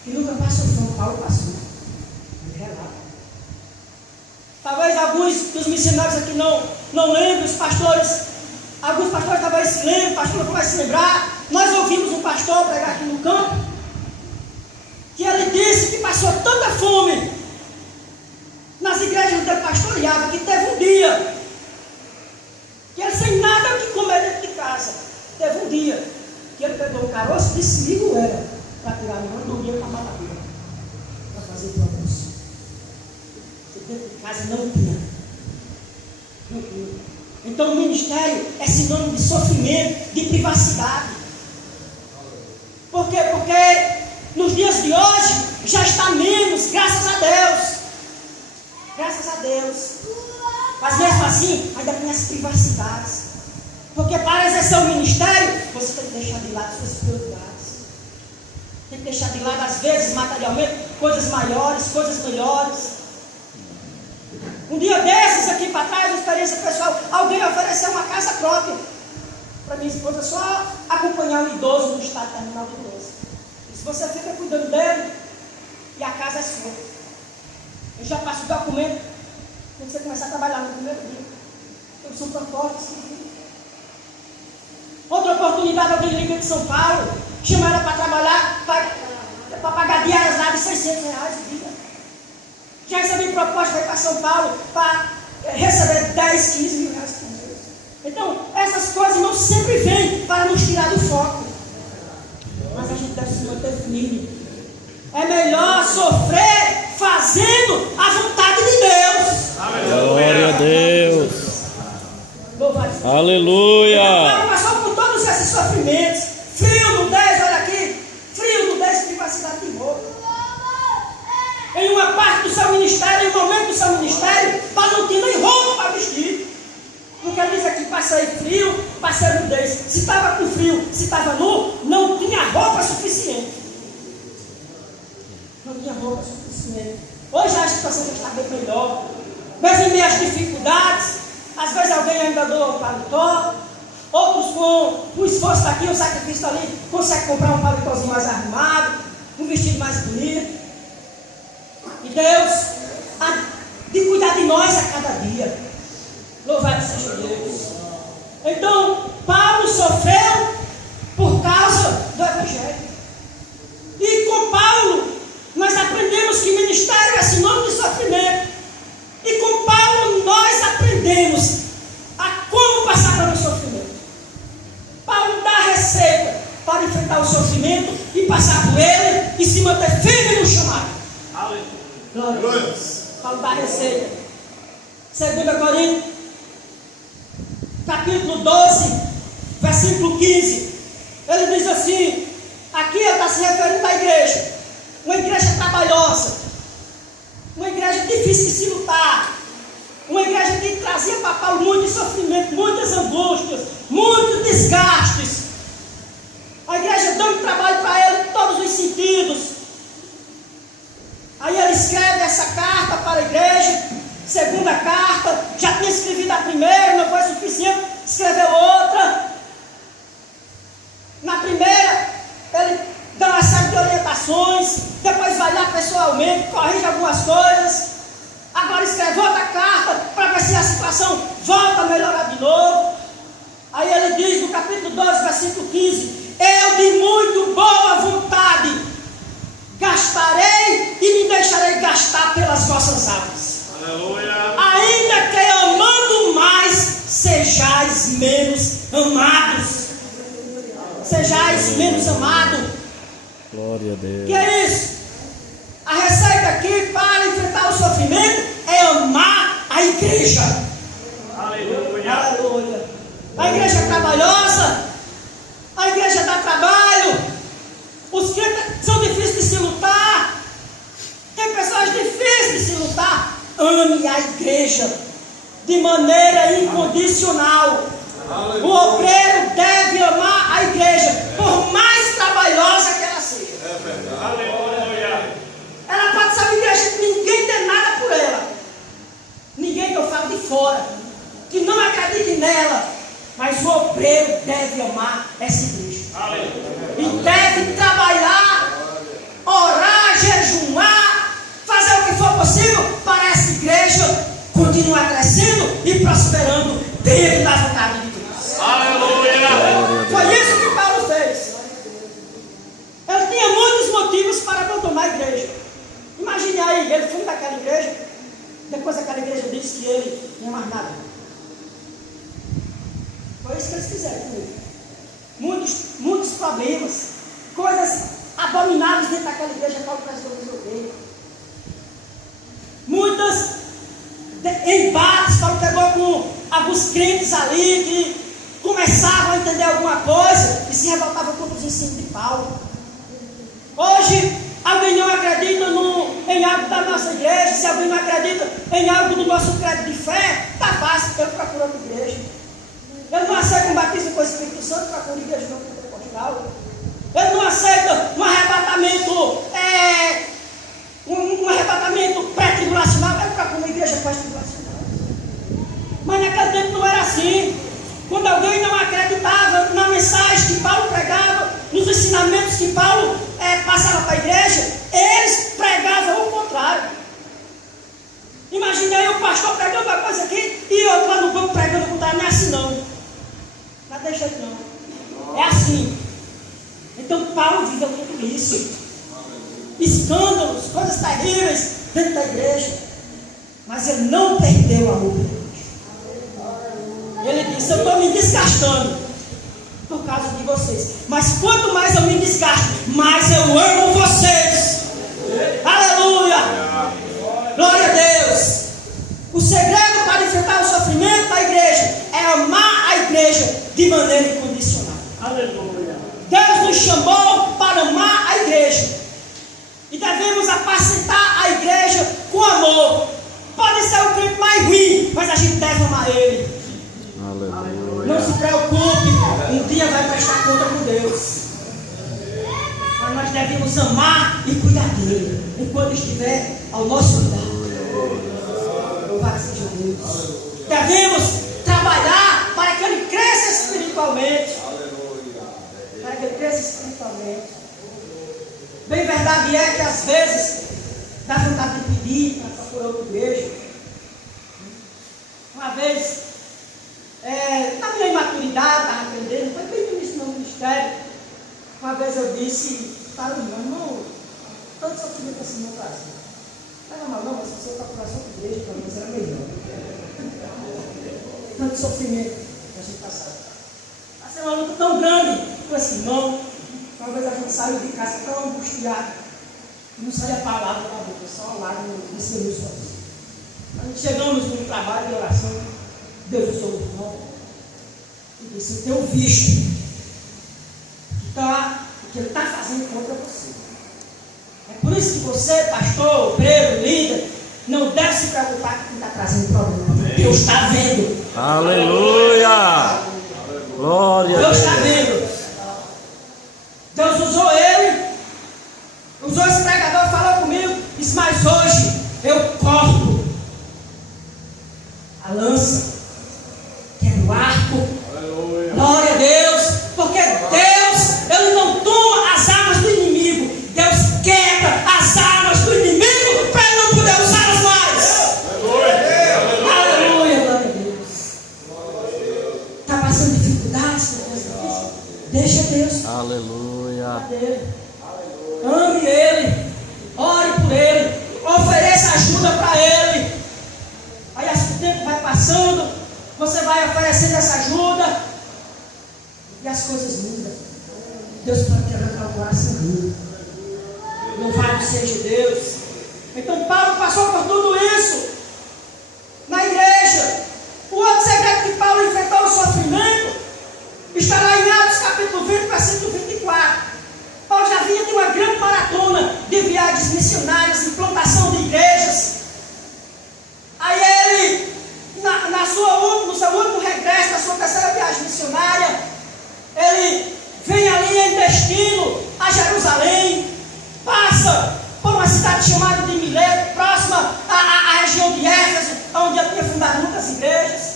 que nunca passou fome. Paulo passou. Ele relata. Talvez alguns dos missionários aqui não lembrem, os pastores, alguns pastores talvez se lembrem, o pastor não vai se lembrar. Nós ouvimos um pastor pregar aqui no campo, que ele disse que passou tanta fome nas igrejas onde ele pastoreava, que teve um dia que ele sem nada que comer dentro de casa. Teve um dia que ele pegou um caroço de sirigueira para tirar a mão do dia para a maladeira, para fazer o almoço. Dentro de casa não tinha. Então o ministério é sinônimo de sofrimento, de privacidade. Por quê? Porque nos dias de hoje já está menos, graças a Deus. Graças a Deus. Mas mesmo assim, ainda tem as privacidades. Porque para exercer o ministério, você tem que deixar de lado suas prioridades. Tem que deixar de lado, às vezes, materialmente, coisas maiores, coisas melhores. Um dia desses, aqui para trás, uma experiência pessoal, alguém ofereceu uma casa própria para minha esposa, só acompanhar um idoso no estado terminal de idoso. E se você fica cuidando dele, e a casa é sua. Eu já passo o documento, quando você começar a trabalhar no primeiro dia. Eu sou transportes. Outra oportunidade, alguém liga de São Paulo, chama ela para trabalhar, para pagar diárias lá de R$600 o dia. Já recebi proposta para ir para São Paulo para receber 10, 15 mil reais por mês. Então, essas coisas não sempre vêm para nos tirar do foco. Mas a gente deve se manter firme. É melhor sofrer fazendo a vontade de Deus. Glória a Deus. Louvado. Aleluia. Paulo passou por todos esses sofrimentos. Frio, nudez, olha aqui. Frio, nudez, privacidade de roupa. Em uma parte do seu ministério, em um momento do seu ministério, Paulo não tinha nem roupa para vestir. Porque diz aqui, passei frio, passei nudez. Se estava com frio, se estava nu, não tinha roupa suficiente. Não tinha roupa suficiente. Hoje a situação está bem melhor. Mesmo em meio às dificuldades, às vezes alguém ainda doa um paletó, outros com o esforço daqui, o sacrifício ali, consegue comprar um paletózinho mais arrumado, um vestido mais bonito. E Deus há de cuidar de nós a cada dia. Louvado seja Deus. Então, Paulo sofreu por causa do Evangelho. E com Paulo, nós aprendemos que ministério é sinônimo de sofrimento. E com Paulo, nós aprendemos a como passar pelo sofrimento. Paulo dá a receita para enfrentar o sofrimento e passar por ele e se manter firme no chamado. Glória. Paulo dá a receita. 2 Coríntios, capítulo 12, versículo 15. Ele diz assim, aqui ele está se referindo à igreja. Uma igreja trabalhosa. Uma igreja difícil de se lutar. Uma igreja que trazia para Paulo muito sofrimento, muitas angústias, muitos desgastes. A igreja dando trabalho para ele em todos os sentidos. Aí ele escreve essa carta para a igreja, segunda carta, já tinha escrevido a primeira, não foi suficiente, escreveu outra. Na primeira, ele dá uma série de orientações, depois vai lá pessoalmente, corrige algumas coisas. Agora escreve outra carta para ver se a situação volta a melhorar de novo. Aí ele diz no capítulo 12, versículo 15: eu de muito boa vontade gastarei e me deixarei gastar pelas vossas almas. Aleluia. Ainda que amando mais, sejais menos amados. Sejais menos amados. Glória a Deus. Que é isso? A receita aqui para enfrentar o sofrimento é amar a igreja. Aleluia. Aleluia. A igreja é trabalhosa, a igreja dá trabalho, os crentes são difíceis de se lutar, tem pessoas difíceis de se lutar. Ame a igreja de maneira incondicional. Aleluia. O obreiro deve amar a igreja, por mais trabalhosa que ela seja. É verdade. Aleluia. Ela pode ser uma igreja que ninguém tem nada por ela. Ninguém que eu falo de fora, que não acredite nela. Mas o obreiro deve amar essa igreja. Aleluia. E deve trabalhar, orar, jejuar, fazer o que for possível para essa igreja continuar crescendo e prosperando dentro da vontade de Deus. Aleluia. Foi isso que Paulo fez. Ele tinha muitos motivos para abandonar a igreja. Imagine aí, ele funda aquela igreja, depois aquela igreja disse que ele não é mais nada. Foi isso que eles fizeram com ele. Muitos problemas, coisas abomináveis dentro daquela igreja, Paulo precisou resolver. Muitos embates, Paulo pegou com alguns crentes ali que começavam a entender alguma coisa e se revoltavam contra os ensinos de Paulo. Hoje, alguém não acredita em algo da nossa igreja, se alguém não acredita em algo do nosso crédito de fé, está fácil, eu procuro outra igreja. Eu não aceito um batismo com o Espírito Santo, procuro igreja não pentecostal. Eu não aceito um arrebatamento, um arrebatamento pré-tribulacional, eu procuro uma igreja pós-tribulacional. Mas naquele tempo não era assim. Quando alguém não acreditava na mensagem que Paulo pregava, nos ensinamentos que Paulo passava para a igreja, eles pregavam o contrário. Imagina aí o pastor pregando uma coisa aqui e outro lá no banco pregando o contrário. Não é assim não. Não deixa não. É assim. Então Paulo viveu tudo isso. Escândalos, coisas terríveis dentro da igreja. Mas ele não perdeu o amor pela igreja. Ele disse, eu estou me desgastando por causa de vocês. Mas quanto mais eu me desgasto, mais eu amo vocês. Aleluia! Glória a Deus! O segredo para enfrentar o sofrimento da igreja é amar a igreja de maneira incondicional. Aleluia. Deus nos chamou para amar a igreja. E devemos apacentar a igreja com amor. Pode ser o crente mais ruim, mas a gente deve amar ele. Aleluia. Não se preocupe, um dia vai prestar conta com Deus. Mas nós devemos amar e cuidar dele, enquanto estiver ao nosso lado. Louvado seja Deus. Devemos trabalhar para que ele cresça espiritualmente. Para que ele cresça espiritualmente. Bem verdade é que às vezes dá vontade de pedir para procurar outra igreja. Uma vez, na minha imaturidade, estava aprendendo, foi bem no início do ministério. Uma vez eu disse para o irmão, tanto sofrimento assim no Brasil. Não, mas se você procurar outra igreja, para mim será melhor. Tanto sofrimento que a gente passava. Vai ser uma luta tão grande com esse irmão. Uma vez a gente saiu de casa tão angustiado, não saía palavra da boca, só lá no silêncio sozinho. A gente chegamos no trabalho de oração, Deus usou o irmão e disse, eu tenho visto o que ele está fazendo contra você. É por isso que você, pastor, obreiro, líder, não deve se preocupar com quem está trazendo problema. Deus está vendo. Aleluia! Glória a Deus Deus. está vendo. Deus usou ele, usou esse pregador, falou comigo, disse, mas hoje eu corto a lança, quero o arco. Aleluia. Glória a Deus, porque Deus, ele não toma as armas do inimigo, Deus quebra as armas do inimigo para ele não poder usá-las mais. Aleluia, glória a Deus. Está passando dificuldades, deixa Deus. Aleluia. Dele. Ame ele, ore por ele, ofereça ajuda para ele. Aí o tempo vai passando, você vai oferecendo essa ajuda e as coisas mudam. Deus pode quebrar o coração. Louvado seja Deus. Então Paulo passou por tudo isso na igreja. O outro segredo que Paulo enfrentou o sofrimento está lá em Atos capítulo 20, versículo 24. Paulo já vinha de uma grande maratona de viagens missionárias, implantação de igrejas. Aí ele, no seu último regresso, na sua terceira viagem missionária, ele vem ali em destino a Jerusalém, passa por uma cidade chamada de Mileto, próxima à região de Éfeso, onde ele tinha fundado muitas igrejas.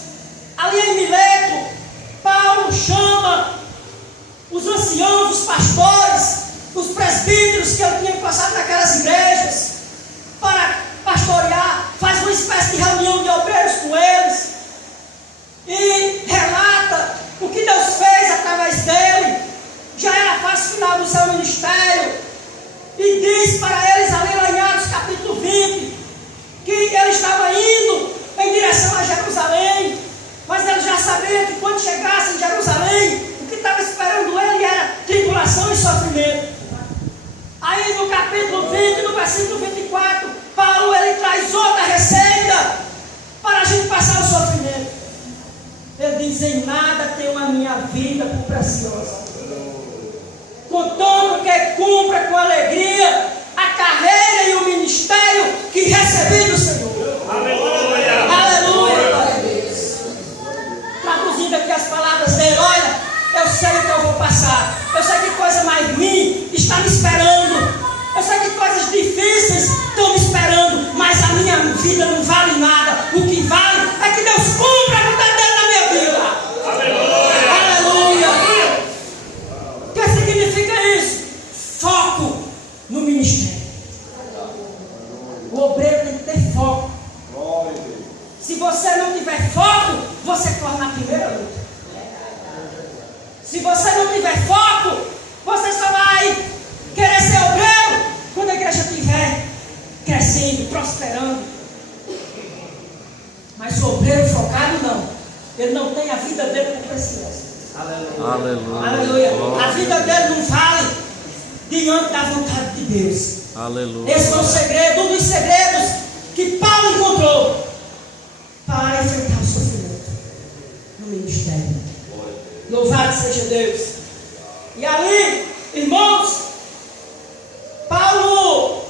Ali em Mileto, Paulo chama os anciãos, os pastores, os presbíteros que ele tinha passado naquelas igrejas para pastorear, faz uma espécie de reunião de obreiros com eles e relata o que Deus fez através dele. Já era a fase final do seu ministério e diz para eles ali lá em Atos capítulo 20 que ele estava indo em direção a Jerusalém, mas ele já sabia que quando chegasse em Jerusalém, o que estava esperando ele era tribulação e sofrimento. Aí no capítulo 20, no versículo 24, Paulo ele traz outra receita para a gente passar o sofrimento. Ele diz, em nada tenho a minha vida por preciosa, contanto que cumpra com alegria carreira e o ministério que recebi do Senhor. Aleluia. Aleluia, glória a Deus. Traduzindo aqui as palavras dele, olha, eu sei o que eu vou passar. Eu sei que coisa mais ruim está me esperando. Eu sei que coisas difíceis estão me esperando. Mas a minha vida não vale nada. O que vale é que Deus cumpra a vontade dele na minha vida. Aleluia. Aleluia. O que significa isso? Foco no ministério. O obreiro tem que ter foco. Se você não tiver foco, você corre na primeira luta. Se você não tiver foco, você só vai querer ser obreiro quando a igreja estiver crescendo, prosperando. Mas o obreiro focado não. Ele não tem a vida dele por preciosa. Aleluia. Aleluia. A vida dele não vale diante da vontade de Deus. Aleluia. Esse é o segredo, um dos segredos que Paulo encontrou para enfrentar o sofrimento no ministério. Louvado seja Deus. E ali, irmãos, Paulo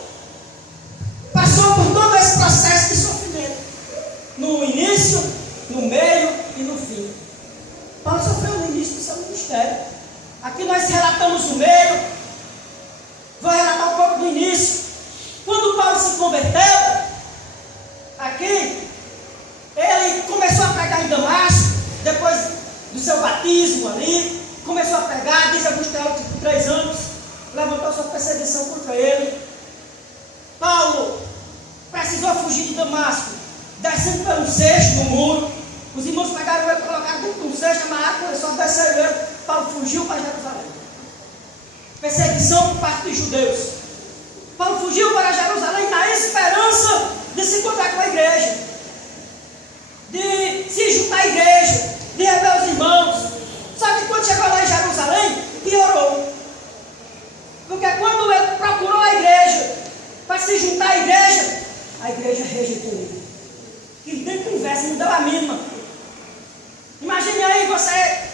passou por todo esse processo de sofrimento. No início, no meio e no fim. Paulo sofreu no início do seu ministério. Aqui nós relatamos o meio. Vou relatar um pouco do início. Quando Paulo se converteu, aqui, ele começou a pregar em Damasco, depois do seu batismo ali, começou a pregar, diz alguns teólogos, por 3 anos, levantou sua perseguição contra ele. Paulo precisou fugir de Damasco, descendo pelo cesto no muro. Os irmãos pegaram ele, colocaram dentro de um cesto, amarraram, começou a descer ele. Paulo fugiu para Jerusalém. Perseguição por parte dos judeus. Paulo fugiu para Jerusalém na esperança de se encontrar com a igreja, de se juntar à igreja, de rever os irmãos. Só que quando chegou lá em Jerusalém, piorou. Porque quando ele procurou a igreja para se juntar à igreja, a igreja rejeitou ele. Que nem conversa, não deu a mínima. Imagine aí, você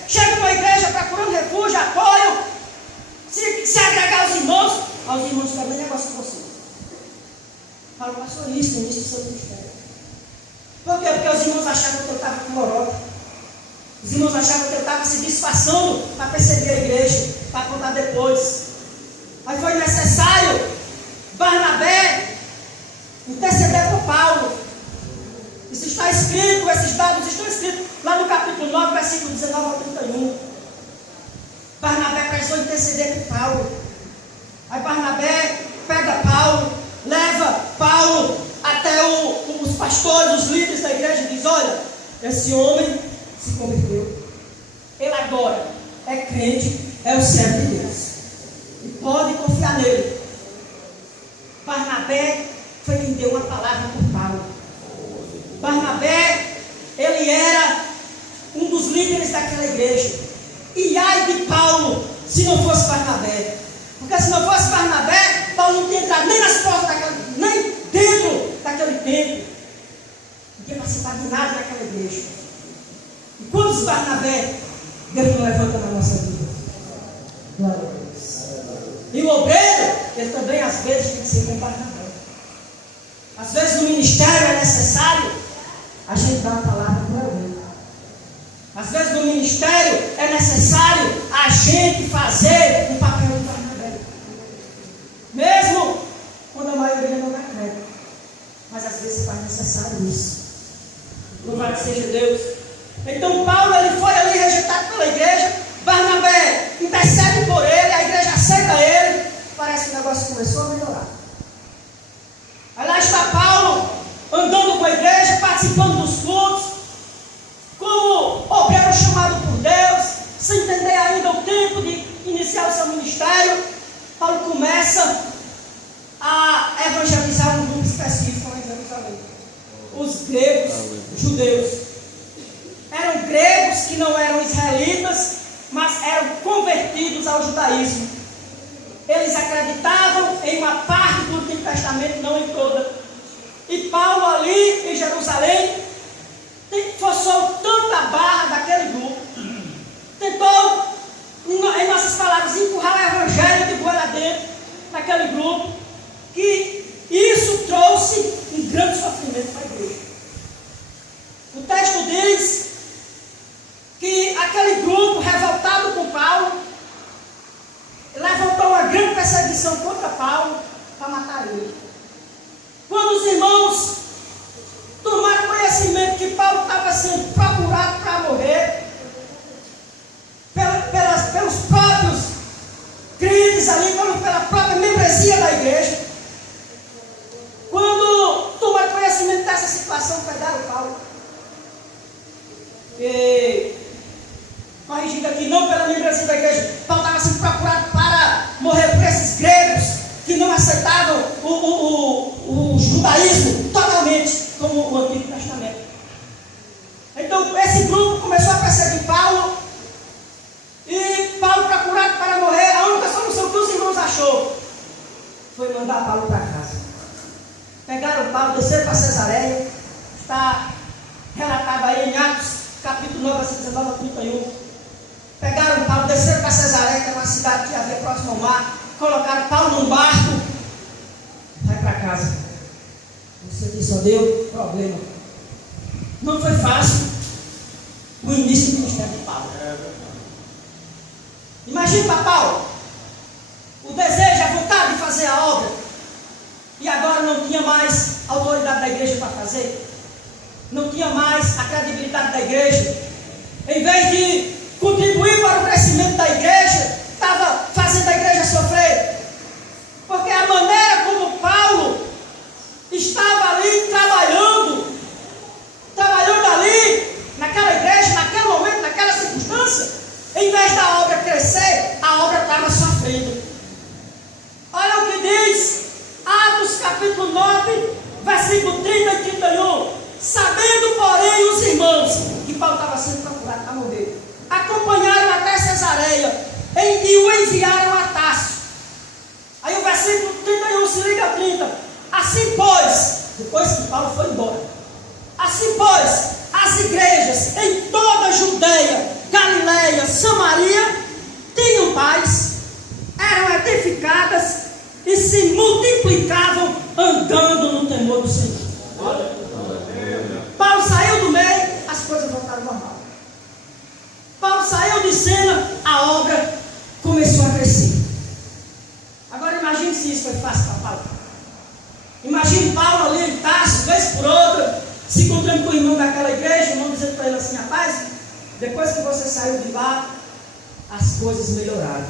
chega numa igreja procurando refúgio, apoio, se agregar aos irmãos querem negócio com você. Paulo passou isso no início do seu ministério. Por quê? Porque os irmãos achavam que eu estava com lorota. Os irmãos achavam que eu estava se disfarçando para perseguir a igreja, para contar depois. Aí foi necessário Barnabé interceder por Paulo. Isso está escrito, esses dados estão escritos lá no capítulo 9, versículo 19 ao 31. Barnabé precisou interceder por Paulo. Aí Barnabé pega Paulo, leva Paulo até os pastores, os líderes da igreja e diz: olha, esse homem se converteu. Ele agora é crente, é o servo de Deus. E pode confiar nele. Barnabé foi quem deu uma palavra por Paulo. Barnabé, ele era um dos líderes daquela igreja. E ai de Paulo, se não fosse Barnabé. Porque se não fosse Barnabé, Paulo não tinha entrado nem nas portas nem dentro daquele templo. Não tinha participado de nada daquela igreja. E quantos Barnabé Deus não levanta na nossa vida? Glória a Deus. E o obreiro, ele também às vezes tem que ser com Barnabé. Às vezes no ministério é necessário a gente dar uma palavra para alguém. Às vezes no ministério é necessário a gente fazer um papel de Barnabé. Mesmo quando a maioria não dá crédito. Mas às vezes faz necessário isso. Louvado seja Deus. Então Paulo, ele foi ali rejeitado pela igreja. Barnabé intercede por ele, a igreja aceita ele. Parece que o negócio começou a melhorar. Aí lá está Paulo, andando com a igreja, participando dos cultos, como obreiro chamado por Deus, sem entender ainda o tempo de iniciar o seu ministério. Paulo começa a evangelizar um grupo específico lá em Jerusalém. Os gregos, judeus. Eram gregos que não eram israelitas, mas eram convertidos ao judaísmo. Eles acreditavam em uma parte do Antigo Testamento, não em toda. E Paulo ali em Jerusalém forçou tanta barra daquele grupo, tentou, em nossas palavras, empurrar o evangelho de goela dentro daquele grupo, que para matar ele. Quando os irmãos tomaram conhecimento que Paulo estava sendo procurado para morrer, pelos próprios crentes ali, pela própria membresia da igreja, quando tomaram conhecimento dessa situação, pegaram Paulo. E, corrigindo aqui, não pela membresia da igreja, Paulo estava sendo procurado para morrer por esses gregos que não aceitavam o judaísmo totalmente, como o Antigo Testamento. Então, esse grupo começou a perseguir Paulo, e Paulo procurado para morrer. A única solução que os irmãos achou foi mandar Paulo para casa. Pegaram Paulo, desceram para Cesareia, está relatado aí em Atos, capítulo 9, versículo 19 a 31. Pegaram Paulo, desceram para Cesareia, que é uma cidade que havia próximo ao mar, colocaram Paulo num barco, vai para casa. Isso aqui só deu problema. Não foi fácil o início do ministério de Paulo. Imagine para Paulo o desejo, a vontade de fazer a obra, e agora não tinha mais autoridade da igreja para fazer, não tinha mais a credibilidade da igreja. Em vez de contribuir para o crescimento da igreja, estava fazendo a igreja sofrer, porque a maneira como Paulo estava ali trabalhando ali, naquela igreja, naquele momento, naquela circunstância, em vez da obra crescer, a obra estava sofrendo. Olha o que diz Atos capítulo 9, versículo 30 e 31. Sabendo, porém, os irmãos que Paulo estava sendo procurado para morrer, acompanharam até Cesareia e o enviaram a Tarso. Aí o versículo 31 se liga a 30. Assim, pois, depois que Paulo foi embora, assim, pois, as igrejas em toda a Judeia, Galileia, Samaria, tinham paz, eram edificadas e se multiplicavam andando no temor do Senhor. Paulo saiu do meio, as coisas voltaram ao normal. Paulo saiu de cena, a obra começou a crescer. Agora imagine se isso foi fácil para Paulo. Imagine Paulo ali em Tarso, vez por outra, se encontrando com o irmão daquela igreja, o irmão dizendo para ele assim: rapaz, depois que você saiu de lá, as coisas melhoraram.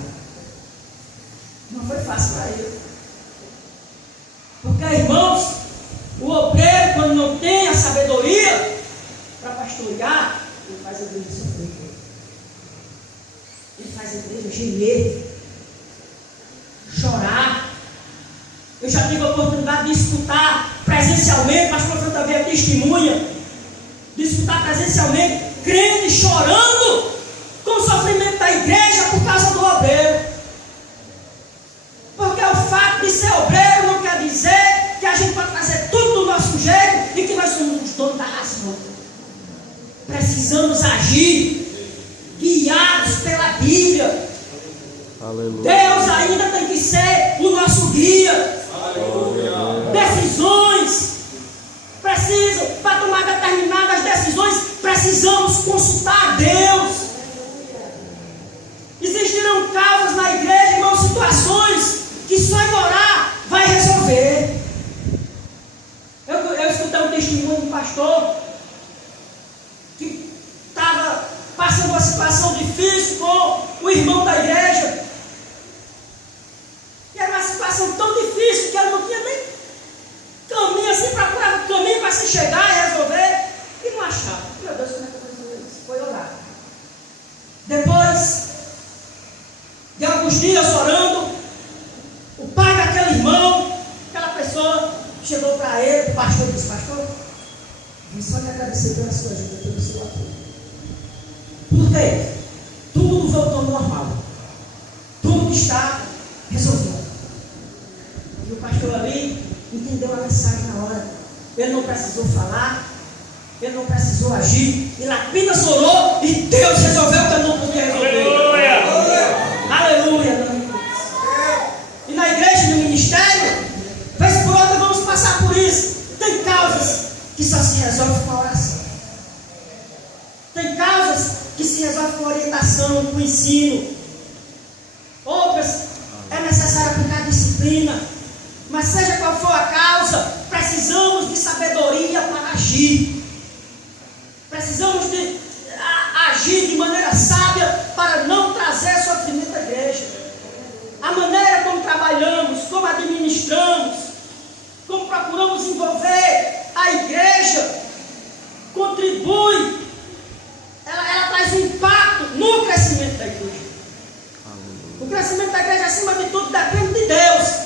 Não foi fácil para ele. Porque, irmãos, o obreiro, quando não tem a sabedoria para pastorear, ele faz a igreja sofrer. Ele faz a igreja gemer, chorar. Eu já tive a oportunidade de escutar presencialmente, pastor Fernando também é testemunha, de escutar presencialmente crentes chorando com o sofrimento da igreja por causa do obreiro. Porque o fato de ser obreiro não quer dizer que a gente pode fazer tudo do nosso jeito e que nós somos os donos da razão. Precisamos agir guiados pela Bíblia. Aleluia. Deus ainda tem que ser o nosso guia. Aleluia. Decisões precisam, para tomar determinadas decisões, precisamos consultar a Deus. Existirão causas na igreja, irmãos, situações que só em orar vai resolver. Eu escutei um testemunho de um pastor que estava passando uma situação difícil com o irmão da igreja. E era uma situação tão difícil que ele não tinha nem caminho, assim, procurava caminho para se chegar e resolver, e não achava. Meu Deus, como é que eu vou resolver isso? Foi orar. Depois de alguns dias orando, o pai daquele irmão, aquela pessoa, chegou para ele, o pastor, disse: pastor, vim só lhe agradecer pela sua ajuda, pelo seu apoio. Por quê? Tudo voltou ao normal. Tudo está resolvido. E o pastor ali entendeu a mensagem na hora. Ele não precisou falar, ele não precisou agir, ele apenas orou e Deus resolveu o que ele não podia resolver. Aleluia! Aleluia! E na igreja, no ministério, vez por outra vamos passar por isso. Tem causas que só se resolvem com a oração. Tem causas que se resolvem com orientação, com ensino. Outras é necessário aplicar disciplina. Mas seja qual for a causa, precisamos de sabedoria para agir. Precisamos de agir de maneira sábia para não trazer sofrimento à igreja. A maneira como trabalhamos, como administramos, como procuramos envolver a igreja, contribui, ela traz um impacto no crescimento da igreja. O crescimento da igreja, acima de tudo, depende de Deus.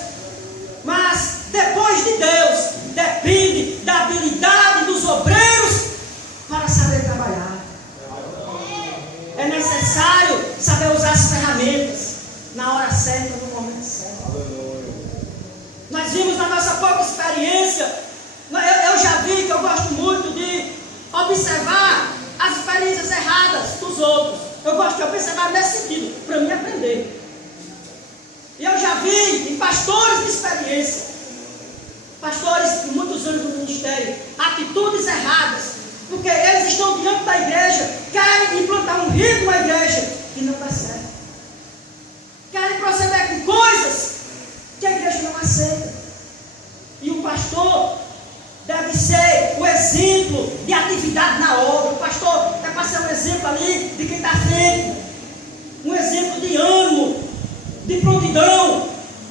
Mas depois de Deus, depende da habilidade dos obreiros para saber trabalhar. É necessário saber usar as ferramentas na hora certa, no momento certo. Nós vimos na nossa pouca experiência, eu já vi que eu gosto muito de observar as experiências erradas dos outros. Eu gosto de observar nesse sentido, para mim aprender. E eu já vi em pastores de experiência, pastores de muitos anos no ministério, atitudes erradas, porque eles estão diante da igreja, querem implantar um ritmo na igreja que não dá certo. Querem proceder com coisas que a igreja não aceita. E o pastor deve ser o exemplo de atividade na obra. O pastor é para ser um exemplo ali de quem está à frente, um exemplo de ânimo, de prontidão.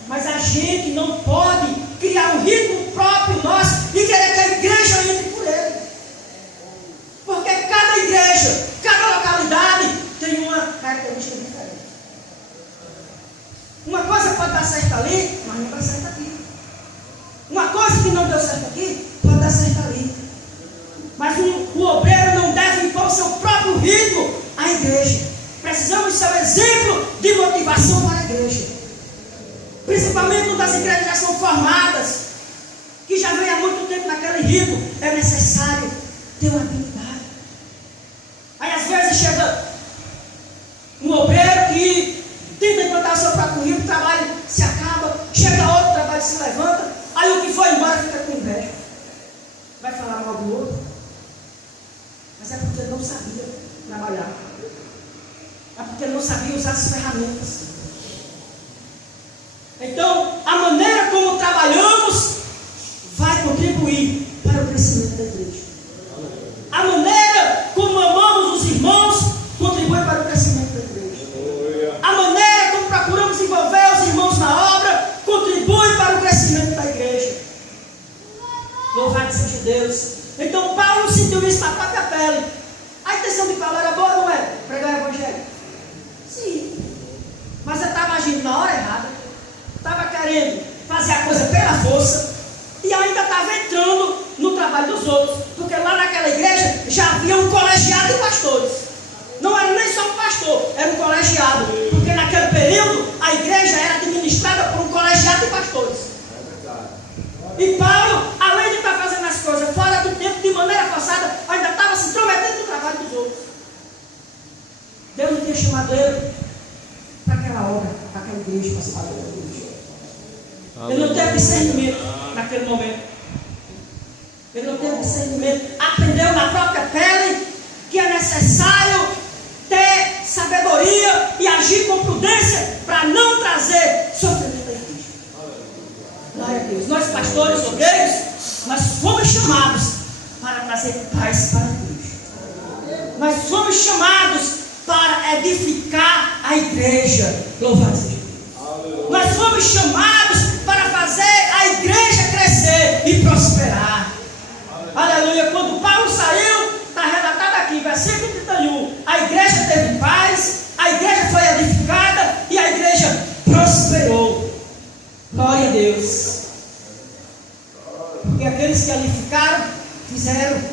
Mas a gente não pode criar um ritmo próprio nosso e querer que a igreja entre por ele. Porque cada igreja, cada localidade tem uma característica diferente. Uma coisa pode dar certo ali, mas não dá certo aqui. Uma coisa que não deu certo aqui, pode dar certo ali. Mas o obreiro não deve impor o seu próprio ritmo à igreja. Precisamos ser um exemplo de motivação para a igreja. Principalmente quando as igrejas já são formadas, que já vem há muito tempo naquele ritmo, é necessário ter uma habilidade. Aí às vezes chega um obreiro que tenta implantar o seu próprio ritmo, o trabalho se acaba, chega outro, o trabalho se levanta, aí o que foi embora fica com inveja. Vai falar mal do outro, mas é porque ele não sabia trabalhar. É porque ele não sabia usar as ferramentas. Então, a maneira como trabalhamos vai contribuir para o crescimento da igreja. A maneira como amamos os irmãos contribui para o crescimento da igreja. A maneira como procuramos envolver os irmãos na obra contribui para o crescimento da igreja. Louvado seja Deus. Então, Paulo sentiu isso na própria pele. A intenção de Paulo era boa, não é? Pregar o evangelho. Sim. Mas ele estava agindo na hora errada. Estava querendo fazer a coisa pela força e ainda estava entrando no trabalho dos outros, porque lá naquela igreja já havia um colegiado de pastores. Não era nem só um pastor, era um colegiado, porque naquele período a igreja era administrada por um colegiado de pastores. E Paulo, além de estar fazendo as coisas fora do tempo, de maneira forçada, ainda estava se intrometendo no trabalho dos outros. Deus não tinha chamado ele para aquela obra, para aquela igreja, para se fazer da igreja. Ele não teve discernimento naquele momento. Ele não teve discernimento. Aprendeu na própria pele que é necessário ter sabedoria e agir com prudência para não trazer sofrimento à igreja. Glória a Deus. Nós, pastores, obreiros, nós fomos chamados para trazer paz para a igreja. Nós fomos chamados para edificar a igreja. Louvado seja Deus. Nós fomos chamados para fazer a igreja crescer e prosperar. Aleluia. Quando Paulo saiu, está relatado aqui, versículo 31. A igreja teve paz, a igreja foi edificada e a igreja prosperou. Glória a Deus. Porque aqueles que ali ficaram,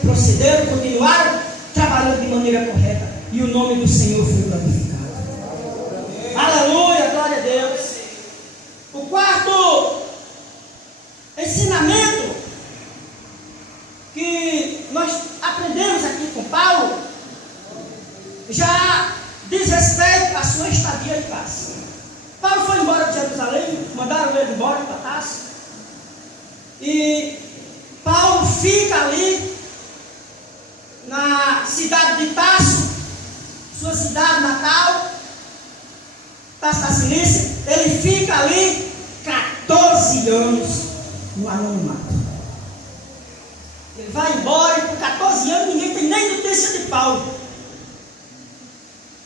procederam, continuaram trabalhando de maneira correta. E o nome do Senhor foi glorificado. Aleluia, glória a Deus. O quarto ensinamento que nós aprendemos aqui com Paulo já diz respeito à sua estadia em paz. Paulo foi embora de Jerusalém, mandaram ele embora para Tarso, e Paulo fica ali na cidade de Tarso, sua cidade natal, Tarso da Cilícia. Ele fica ali 14 anos. no anonimato. Ele vai embora e por 14 anos ninguém tem nem notícia de Paulo.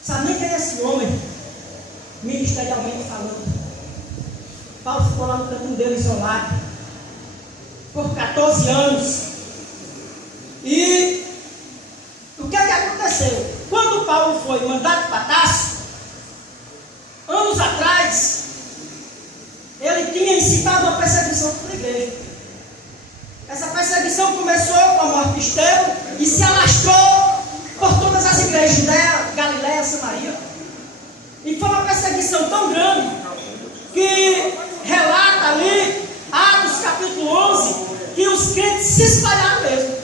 Sabe nem quem é esse homem? Ministerialmente falando. Paulo ficou lá no cantinho dele isolado por 14 anos. E o que é que aconteceu? Quando Paulo foi mandado para Tarso, anos atrás, ele tinha incitado uma perseguição contra a igreja. Essa perseguição começou com a morte de Estevão e se alastrou por todas as igrejas, Judeia, Galiléia, Samaria. E foi uma perseguição tão grande que relata ali, Atos capítulo 11, que os crentes se espalharam mesmo.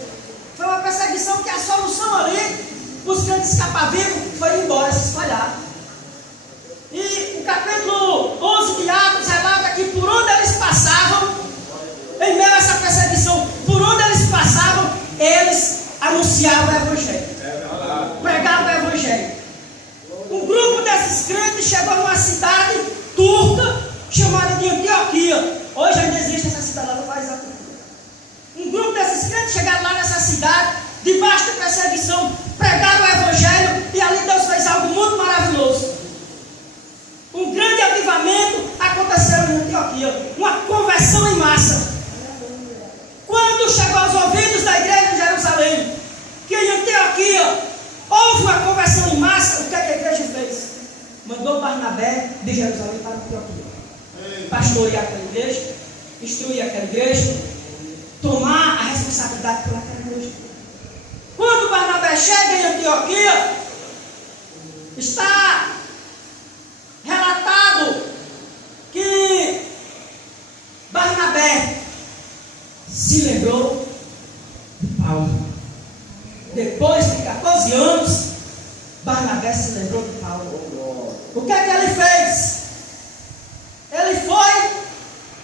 Foi uma perseguição que a solução ali, os crentes escapar vivos, foi embora, se espalhar. E o capítulo 11 de Atos relata que por onde eles passavam, em meio a essa perseguição, por onde eles passavam, eles anunciavam o Evangelho, pregavam o Evangelho. Um grupo desses crentes chegou numa cidade turca, chamada de Antioquia. Hoje ainda existe essa cidade lá no país da Turquia. Um grupo desses crentes chegaram lá nessa cidade, debaixo da perseguição, pregaram o Evangelho, e ali Deus fez algo muito maravilhoso. Um grande avivamento aconteceu em Antioquia, uma conversão em massa. Quando chegou aos ouvidos da igreja de Jerusalém, que em Antioquia houve uma conversão em massa, o que a igreja fez? Mandou Barnabé de Jerusalém para Antioquia. Pastorear aquela igreja, instruir aquela igreja, tomar a responsabilidade pelaquela igreja. Quando Barnabé chega em Antioquia, está relatado que Barnabé se lembrou de Paulo. Depois de 14 anos, Barnabé se lembrou de Paulo. O que é que ele fez? Ele foi,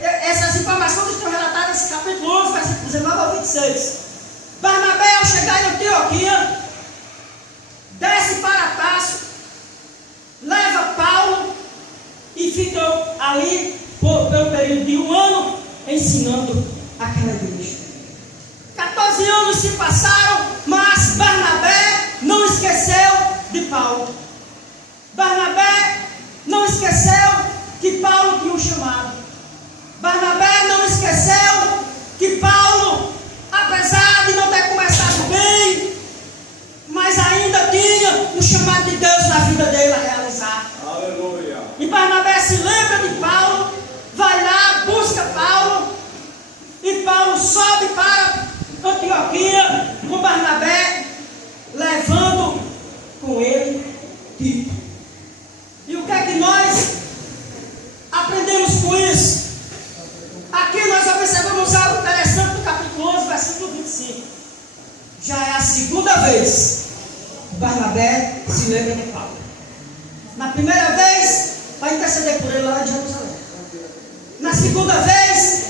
essas informações estão relatadas nesse capítulo 11, versículo 19 ao 26. Barnabé, ao chegar em Antioquia, desce para Tarso, leva Paulo e ficam ali pelo período de 1 ano ensinando aquela igreja. 14 anos se passaram, mas Barnabé não esqueceu de Paulo. Barnabé não esqueceu que Paulo tinha um chamado. Barnabé não esqueceu que Paulo, apesar de não ter começado bem, mas ainda tinha um chamado de Deus na vida dele a realizar. Aleluia. E Barnabé se lembra de Paulo, vai lá, busca Paulo, e Paulo sobe para Antioquia com Barnabé, levando com ele Tito. E o que é que nós aprendemos com isso? Aqui nós observamos algo interessante no capítulo 11, versículo 25. Já é a segunda vez que Barnabé se lembra de Paulo. Na primeira vez, vai interceder por ele lá de Jerusalém. Na segunda vez,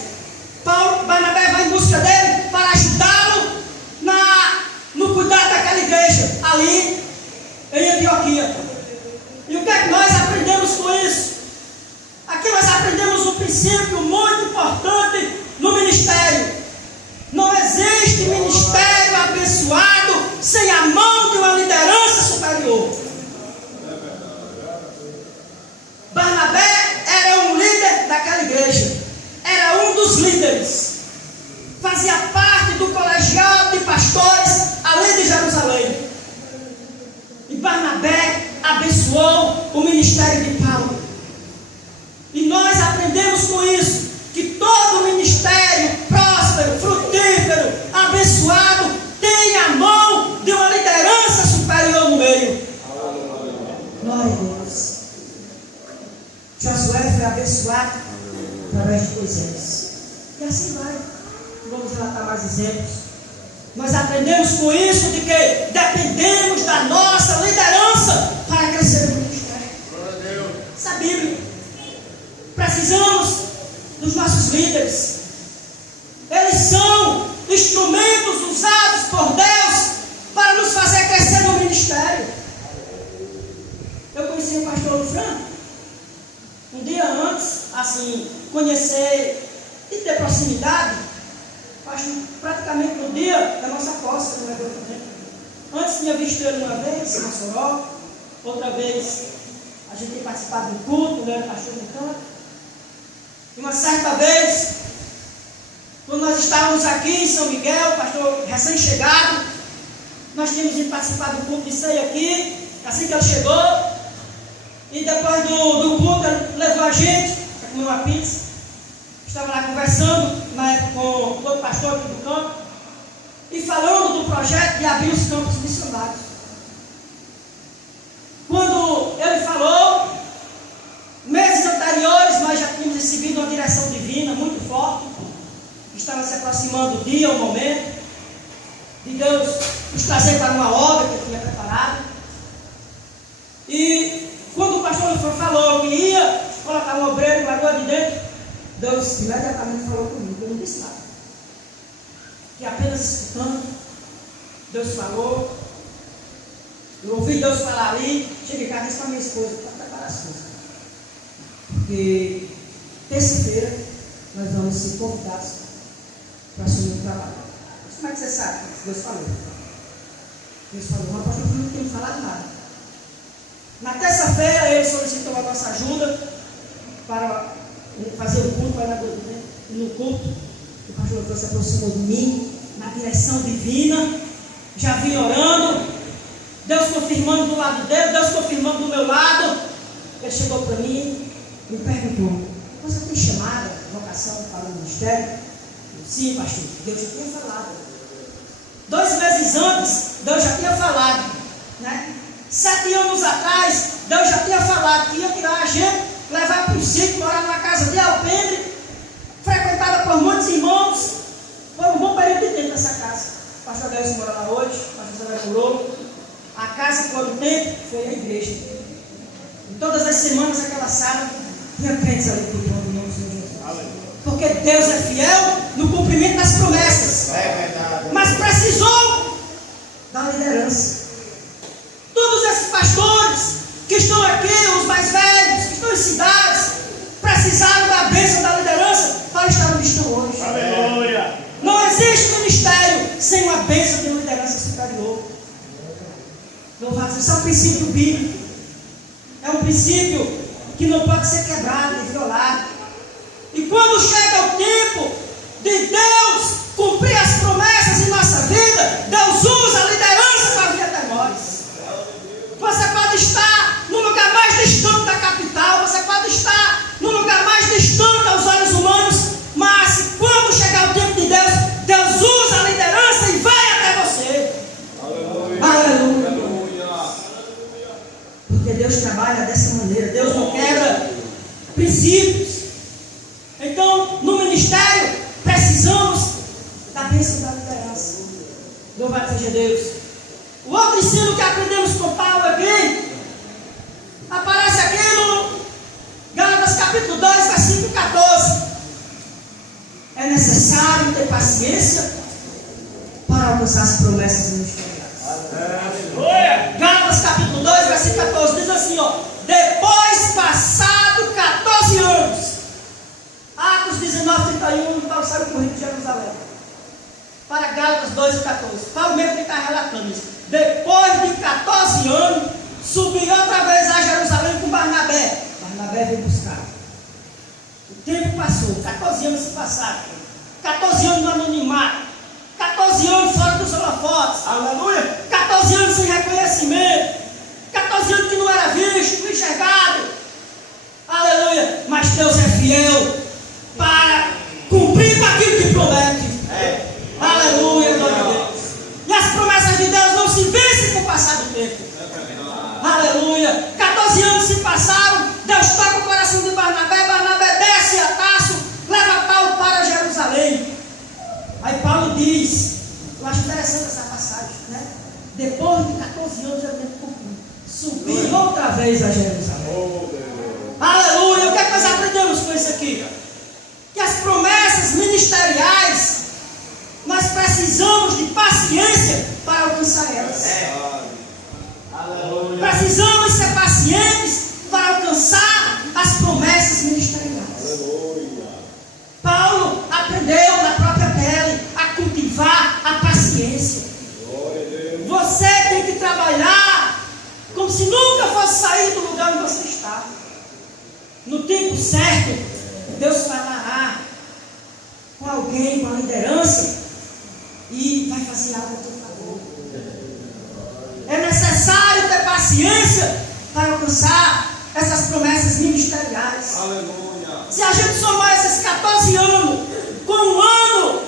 Barnabé vai em busca dele para ajudá-lo no cuidado daquela igreja, ali em Antioquia. E o que é que nós aprendemos com isso? Aqui nós aprendemos um princípio muito importante no ministério. Não existe ministério abençoado sem a mão de uma liderança superior. Barnabé era um líder daquela igreja. Era um dos líderes. Fazia parte do colegiado de pastores ali de Jerusalém. E Barnabé abençoou o ministério de Paulo. E nós aprendemos com isso que todo ministério próspero, frutífero, abençoado tem a mão de uma liderança superior no meio. Glória a Deus. Josué foi abençoado através de Moisés. E assim vai. Vamos relatar mais exemplos. Nós aprendemos com isso de que dependemos da nossa liderança para crescer no ministério. Essa Bíblia. Precisamos dos nossos líderes. Eles são instrumentos usados por Deus para nos fazer crescer no ministério. Eu conheci o pastor Franco um dia antes, assim, conhecer, e ter proximidade, acho que praticamente no dia da nossa posse, não é também. Antes tinha visto ele uma vez, em Mossoró, outra vez a gente tinha participado do culto, né, pastor no canto. E uma certa vez, quando nós estávamos aqui em São Miguel, pastor recém-chegado, nós tínhamos ido participar do culto de ceia aqui, assim que ele chegou, e depois do culto ele levou a gente para comer uma pizza. Estava lá conversando na época com outro pastor aqui do campo e falando do projeto de abrir os campos missionários. Quando ele falou, meses anteriores nós já tínhamos recebido uma direção divina muito forte. Estava se aproximando o dia, o momento de Deus nos trazer para uma obra que ele tinha preparado. E quando o pastor falou que ia colocar um obreiro para lá de dentro, Deus imediatamente falou comigo, eu não disse nada. E apenas escutando, Deus falou, eu ouvi Deus falar ali, cheguei cá, disse para minha esposa, para preparar as coisas. Porque terça-feira nós vamos ser convidados para assumir o trabalho. Mas como é que você sabe? Deus falou. Deus falou, mas o pastor não tem falado nada. Na terça-feira ele solicitou a nossa ajuda para fazer o culto, no culto, o pastor se aproximou de mim, na direção divina, já vim orando, Deus confirmando do lado dele, Deus confirmando do meu lado. Ele chegou para mim e me perguntou, você tem chamada, vocação para o ministério? Eu, sim, pastor, Deus já tinha falado. 2 meses antes, Deus já tinha falado, né? 7 anos atrás, Deus já tinha falado que ia tirar a gente, levar para o sítio, morar numa casa de alpendre, frequentada por muitos irmãos. Foi um bom período de tempo nessa casa. O pastor Deus mora lá hoje, o pastor Zé curou. A casa por um tempo foi a igreja. E todas as semanas aquela sala tinha crentes ali cultuando o nome do Senhor Jesus. Porque Deus é fiel no cumprimento das promessas. É verdade. Mas precisou da liderança. Todos esses pastores que estão aqui, os mais velhos, que estão em cidades, precisaram da bênção da liderança para estar onde estão hoje. Aleluia. Não existe ministério sem uma bênção de uma liderança superior. Louvado, isso é um princípio bíblico. É um princípio que não pode ser quebrado e violado. E quando chega o tempo de Deus cumprir as promessas em nossa vida, Deus usa a liderança para vir até nós. Você pode estar no lugar mais distante da capital, você pode estar no lugar mais distante aos olhos humanos, mas quando chegar o tempo de Deus, Deus usa a liderança e vai até você. Aleluia. Aleluia. Porque Deus trabalha dessa maneira, Deus não quebra princípios. Então, no ministério, precisamos da bênção da liderança. Louvado seja Deus. O outro ensino que aprendemos com Paulo aqui, aparece aqui no Gálatas capítulo 2, versículo 14. É necessário ter paciência para alcançar as promessas ministeriais. Gálatas capítulo 2, versículo 14, diz assim, ó, depois passado 14 anos, Atos 19, 31, Paulo saiu correndo de Jerusalém. Para Gálatas 2 e 14. Paulo mesmo está relatando isso. Depois de 14 anos, subiu outra vez a Jerusalém com Barnabé. Barnabé veio buscar. O tempo passou, 14 anos se passaram. 14 anos no anonimato. 14 anos fora dos holofotes. Aleluia. 14 anos sem reconhecimento. 14 anos que não era visto, não enxergado. Aleluia. Mas Deus é fiel para cumprir com aquilo que promete. Aleluia, glória a Deus. E as promessas de Deus não se vencem com o passar do tempo. Aleluia. 14 anos se passaram, Deus toca o coração de Barnabé, Barnabé desce a Tarso, leva Paulo para Jerusalém. Aí Paulo diz, eu acho interessante essa passagem, né? Depois de 14 anos eu tenho que cumprir. Subi outra vez a Jerusalém. Aleluia. O que é que nós aprendemos com isso aqui? Que as promessas ministeriais, nós precisamos de paciência para alcançar elas. Precisamos ser pacientes para alcançar as promessas ministeriais. Paulo, a trabalhar como se nunca fosse sair do lugar onde você está. No tempo certo, Deus falará com alguém, com a liderança, e vai fazer algo a teu favor. É necessário ter paciência para alcançar essas promessas ministeriais. Aleluia. Se a gente somar esses 14 anos com um ano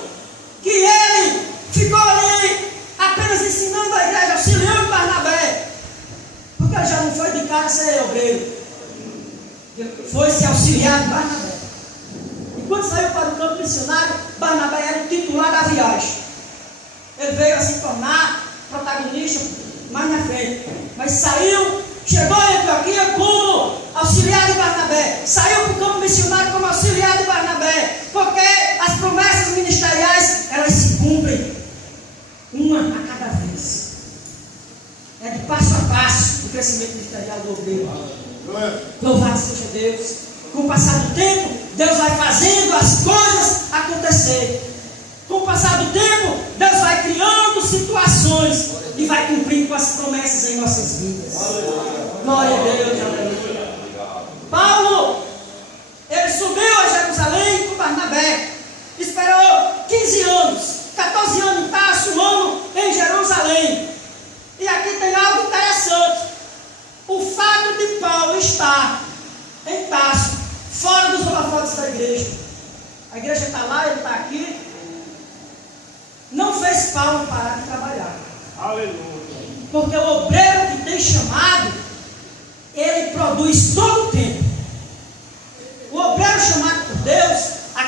que ele ficou ali apenas ensinando a igreja, auxiliando Barnabé, porque ele já não foi de cara ser obreiro, foi se auxiliar de Barnabé. E quando saiu para o campo missionário, Barnabé era o titular da viagem. Ele veio a se tornar protagonista mais na frente, mas saiu, chegou em Antioquia como auxiliar de Barnabé, saiu para o campo missionário como auxiliar de Barnabé, porque as promessas ministeriais, elas se cumprem uma a cada vez. É de passo a passo o crescimento ministerial do obreiro. Louvado seja Deus. Com o passar do tempo, Deus vai fazendo as coisas acontecer. Com o passar do tempo, Deus vai criando situações e vai cumprindo com as promessas em nossas vidas. Glória a Deus, aleluia. Paulo, ele subiu a Jerusalém com Barnabé, esperou 15 anos, 14 anos em Tarso, um ano em Jerusalém. E aqui tem algo interessante. O fato de Paulo estar em Tarso, fora dos holofotes da igreja, a igreja está lá, ele está aqui, não fez Paulo parar de trabalhar. Aleluia. Porque o obreiro que tem chamado, ele produz todo o tempo. O obreiro chamado por Deus,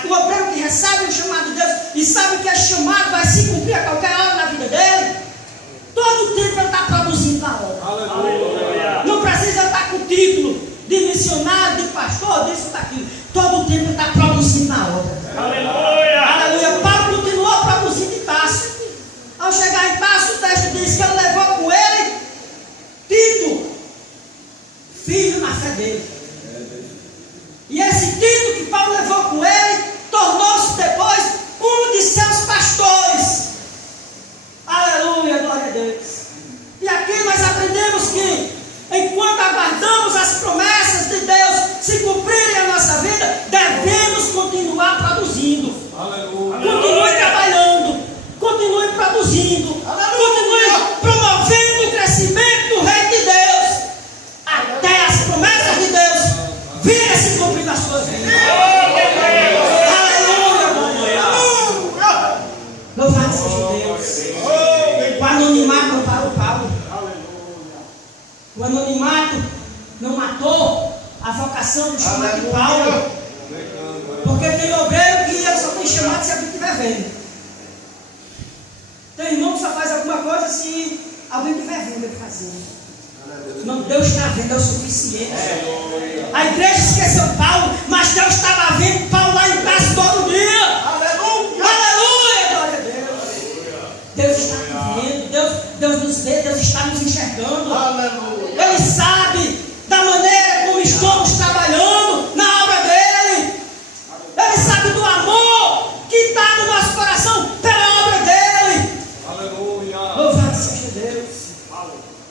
o obreiro que recebe o chamado de Deus e sabe que é chamado vai se cumprir a qualquer hora na vida dele, todo o tempo ele está produzindo na obra. Aleluia. Não precisa estar com título de missionário, de pastor, disso, daquilo. Todo o tempo ele está produzindo na obra. Aleluia. Aleluia. Paulo continuou produzindo em Tarso. Ao chegar em Tarso, o texto diz que ele levou com ele Tito, filho na fé dele. E esse Tito que Paulo levou com ele, tornou-se depois um de seus pastores. Aleluia, glória a Deus. E aqui nós aprendemos que, enquanto aguardamos as promessas de Deus se cumprirem a nossa vida, devemos continuar produzindo. Aleluia. Continue trabalhando, continue produzindo, continue promovendo o crescimento do reino de Deus, até as promessas de Deus virem se cumprir na sua vida. Aleluia! Louvado seja Deus. O anonimato não parou Paulo. O anonimato não matou a vocação do chamado de Paulo. Porque tem obreiro que ele só tem chamado se alguém estiver vendo. Tem irmão que só faz alguma coisa se alguém estiver vendo ele fazendo. Não, Deus está vendo, é o suficiente. A igreja esqueceu Paulo, mas Deus estava vendo Paulo lá em Tarso todo dia. Aleluia! Aleluia! Glória a Deus! Deus está vendo, Deus nos vê, Deus está nos enxergando. Aleluia. Ele sabe da maneira como estamos trabalhando na obra dele. Ele sabe do amor que está no nosso coração pela obra dele. Aleluia. Louvado seja Deus.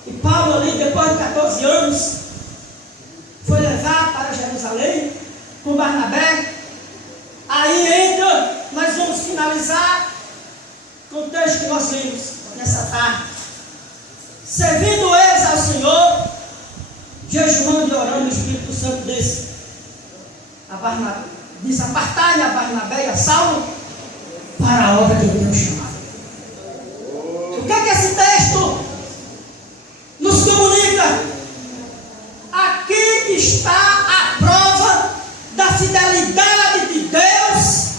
E Paulo ali, depois de 14 anos, foi levado para Jerusalém com Barnabé. Aí então, nós vamos finalizar com o texto que nós lemos nessa tarde. Servindo eles ao Senhor, jejuando e orando, o Espírito Santo diz: apartai-me a Barnabé e a Saulo para a obra que eu tenho chamado. O que é que esse texto nos comunica? Aqui está a prova da fidelidade de Deus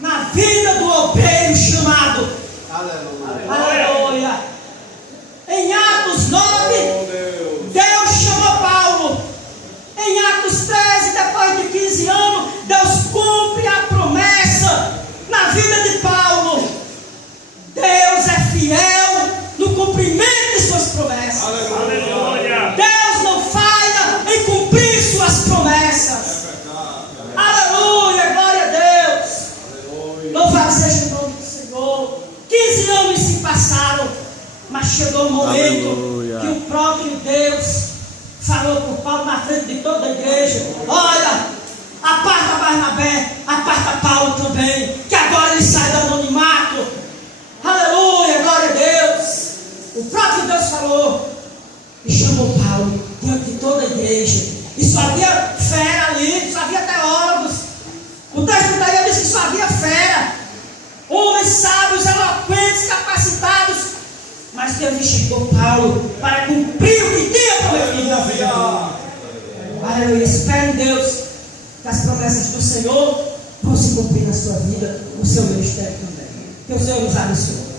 na vida do obreiro chamado. Aleluia. Aleluia. Em Atos 9, Deus chamou Paulo. Em Atos 13, depois de 15 anos, Deus cumpre a promessa na vida de Paulo. Deus é fiel no cumprimento de suas promessas. Aleluia. Deus não falha em cumprir suas promessas. Aleluia, glória a Deus. Louvado seja o nome do Senhor. 15 anos se passaram, mas chegou chegou o momento Aleluia. que o próprio Deus falou por Paulo na frente de toda a igreja: olha, aparta Barnabé, aparta Paulo também, que agora ele sai do anonimato. Aleluia, glória a Deus. O próprio Deus falou e chamou Paulo diante de toda a igreja. E só havia fera ali, só havia teólogos. O texto de Daí diz que só havia fera, homens sábios, eloquentes, capacitados. Mas Deus enxergou Paulo para cumprir o que tinha prometido na vida dele. Aleluia. Espere em Deus que as promessas do Senhor vão se cumprir na sua vida, no seu ministério também. Que o Senhor nos abençoe.